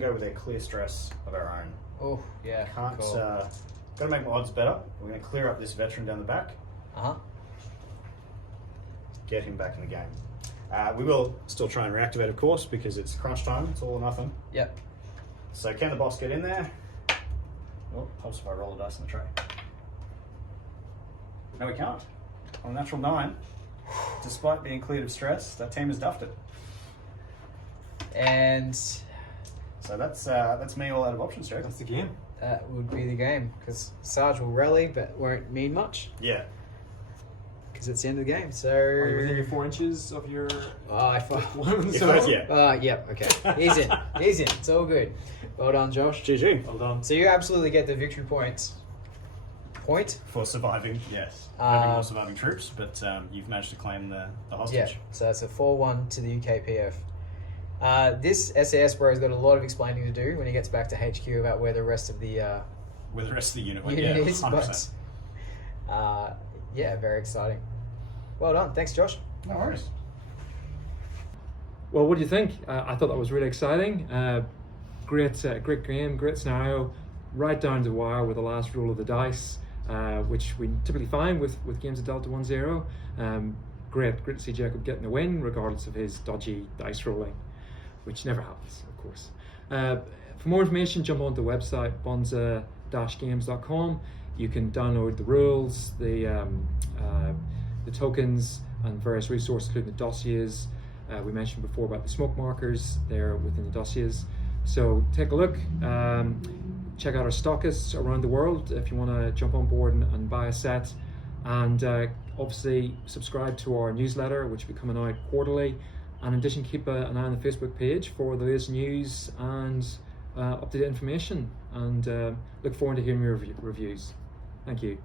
go with a clear stress of our own. Oh, yeah. Can't... Cool. got to make my odds better. We're going to clear up this veteran down the back. Get him back in the game. We will still try and reactivate, of course, because it's crunch time. It's all or nothing. Yep. So can the boss get in there? Oh, helps if I roll a dice in the tray. No, we can't. On a natural 9, despite being cleared of stress, that team has duffed it. And So that's me all out of options, Joe. That's the game. that would be the game, because Sarge will rally, but won't mean much, Yeah. because it's the end of the game. So Are you within your 4 inches of your if I, women's If zone? that's, yeah. yep, okay. He's in. He's in. It's all good. Well done, Josh. GG. Well done. So you absolutely get the victory points. For surviving, yes. Having more surviving troops, but you've managed to claim the hostage. Yeah, so that's a 4-1 to the UKPF. This SAS bro's got a lot of explaining to do when he gets back to HQ about where the rest of the With the rest of the unit, went, unit yeah, is, 100%. but yeah, very exciting. Well done. Thanks, Josh. No worries. Well, what do you think? I thought that was really exciting. Great game, great scenario, right down to the wire with the last roll of the dice, which we typically find with games of Delta 1-0. Great to see Jacob getting a win, regardless of his dodgy dice rolling, which never happens, of course. For more information, jump onto the website, bonza-games.com. You can download the rules, the tokens, and various resources, including the dossiers. We mentioned before about the smoke markers, they're within the dossiers. So take a look, check out our stockists around the world if you want to jump on board and buy a set. And obviously subscribe to our newsletter, which will be coming out quarterly. And in addition, keep an eye on the Facebook page for the latest news and up-to-date information. And look forward to hearing your reviews. Thank you.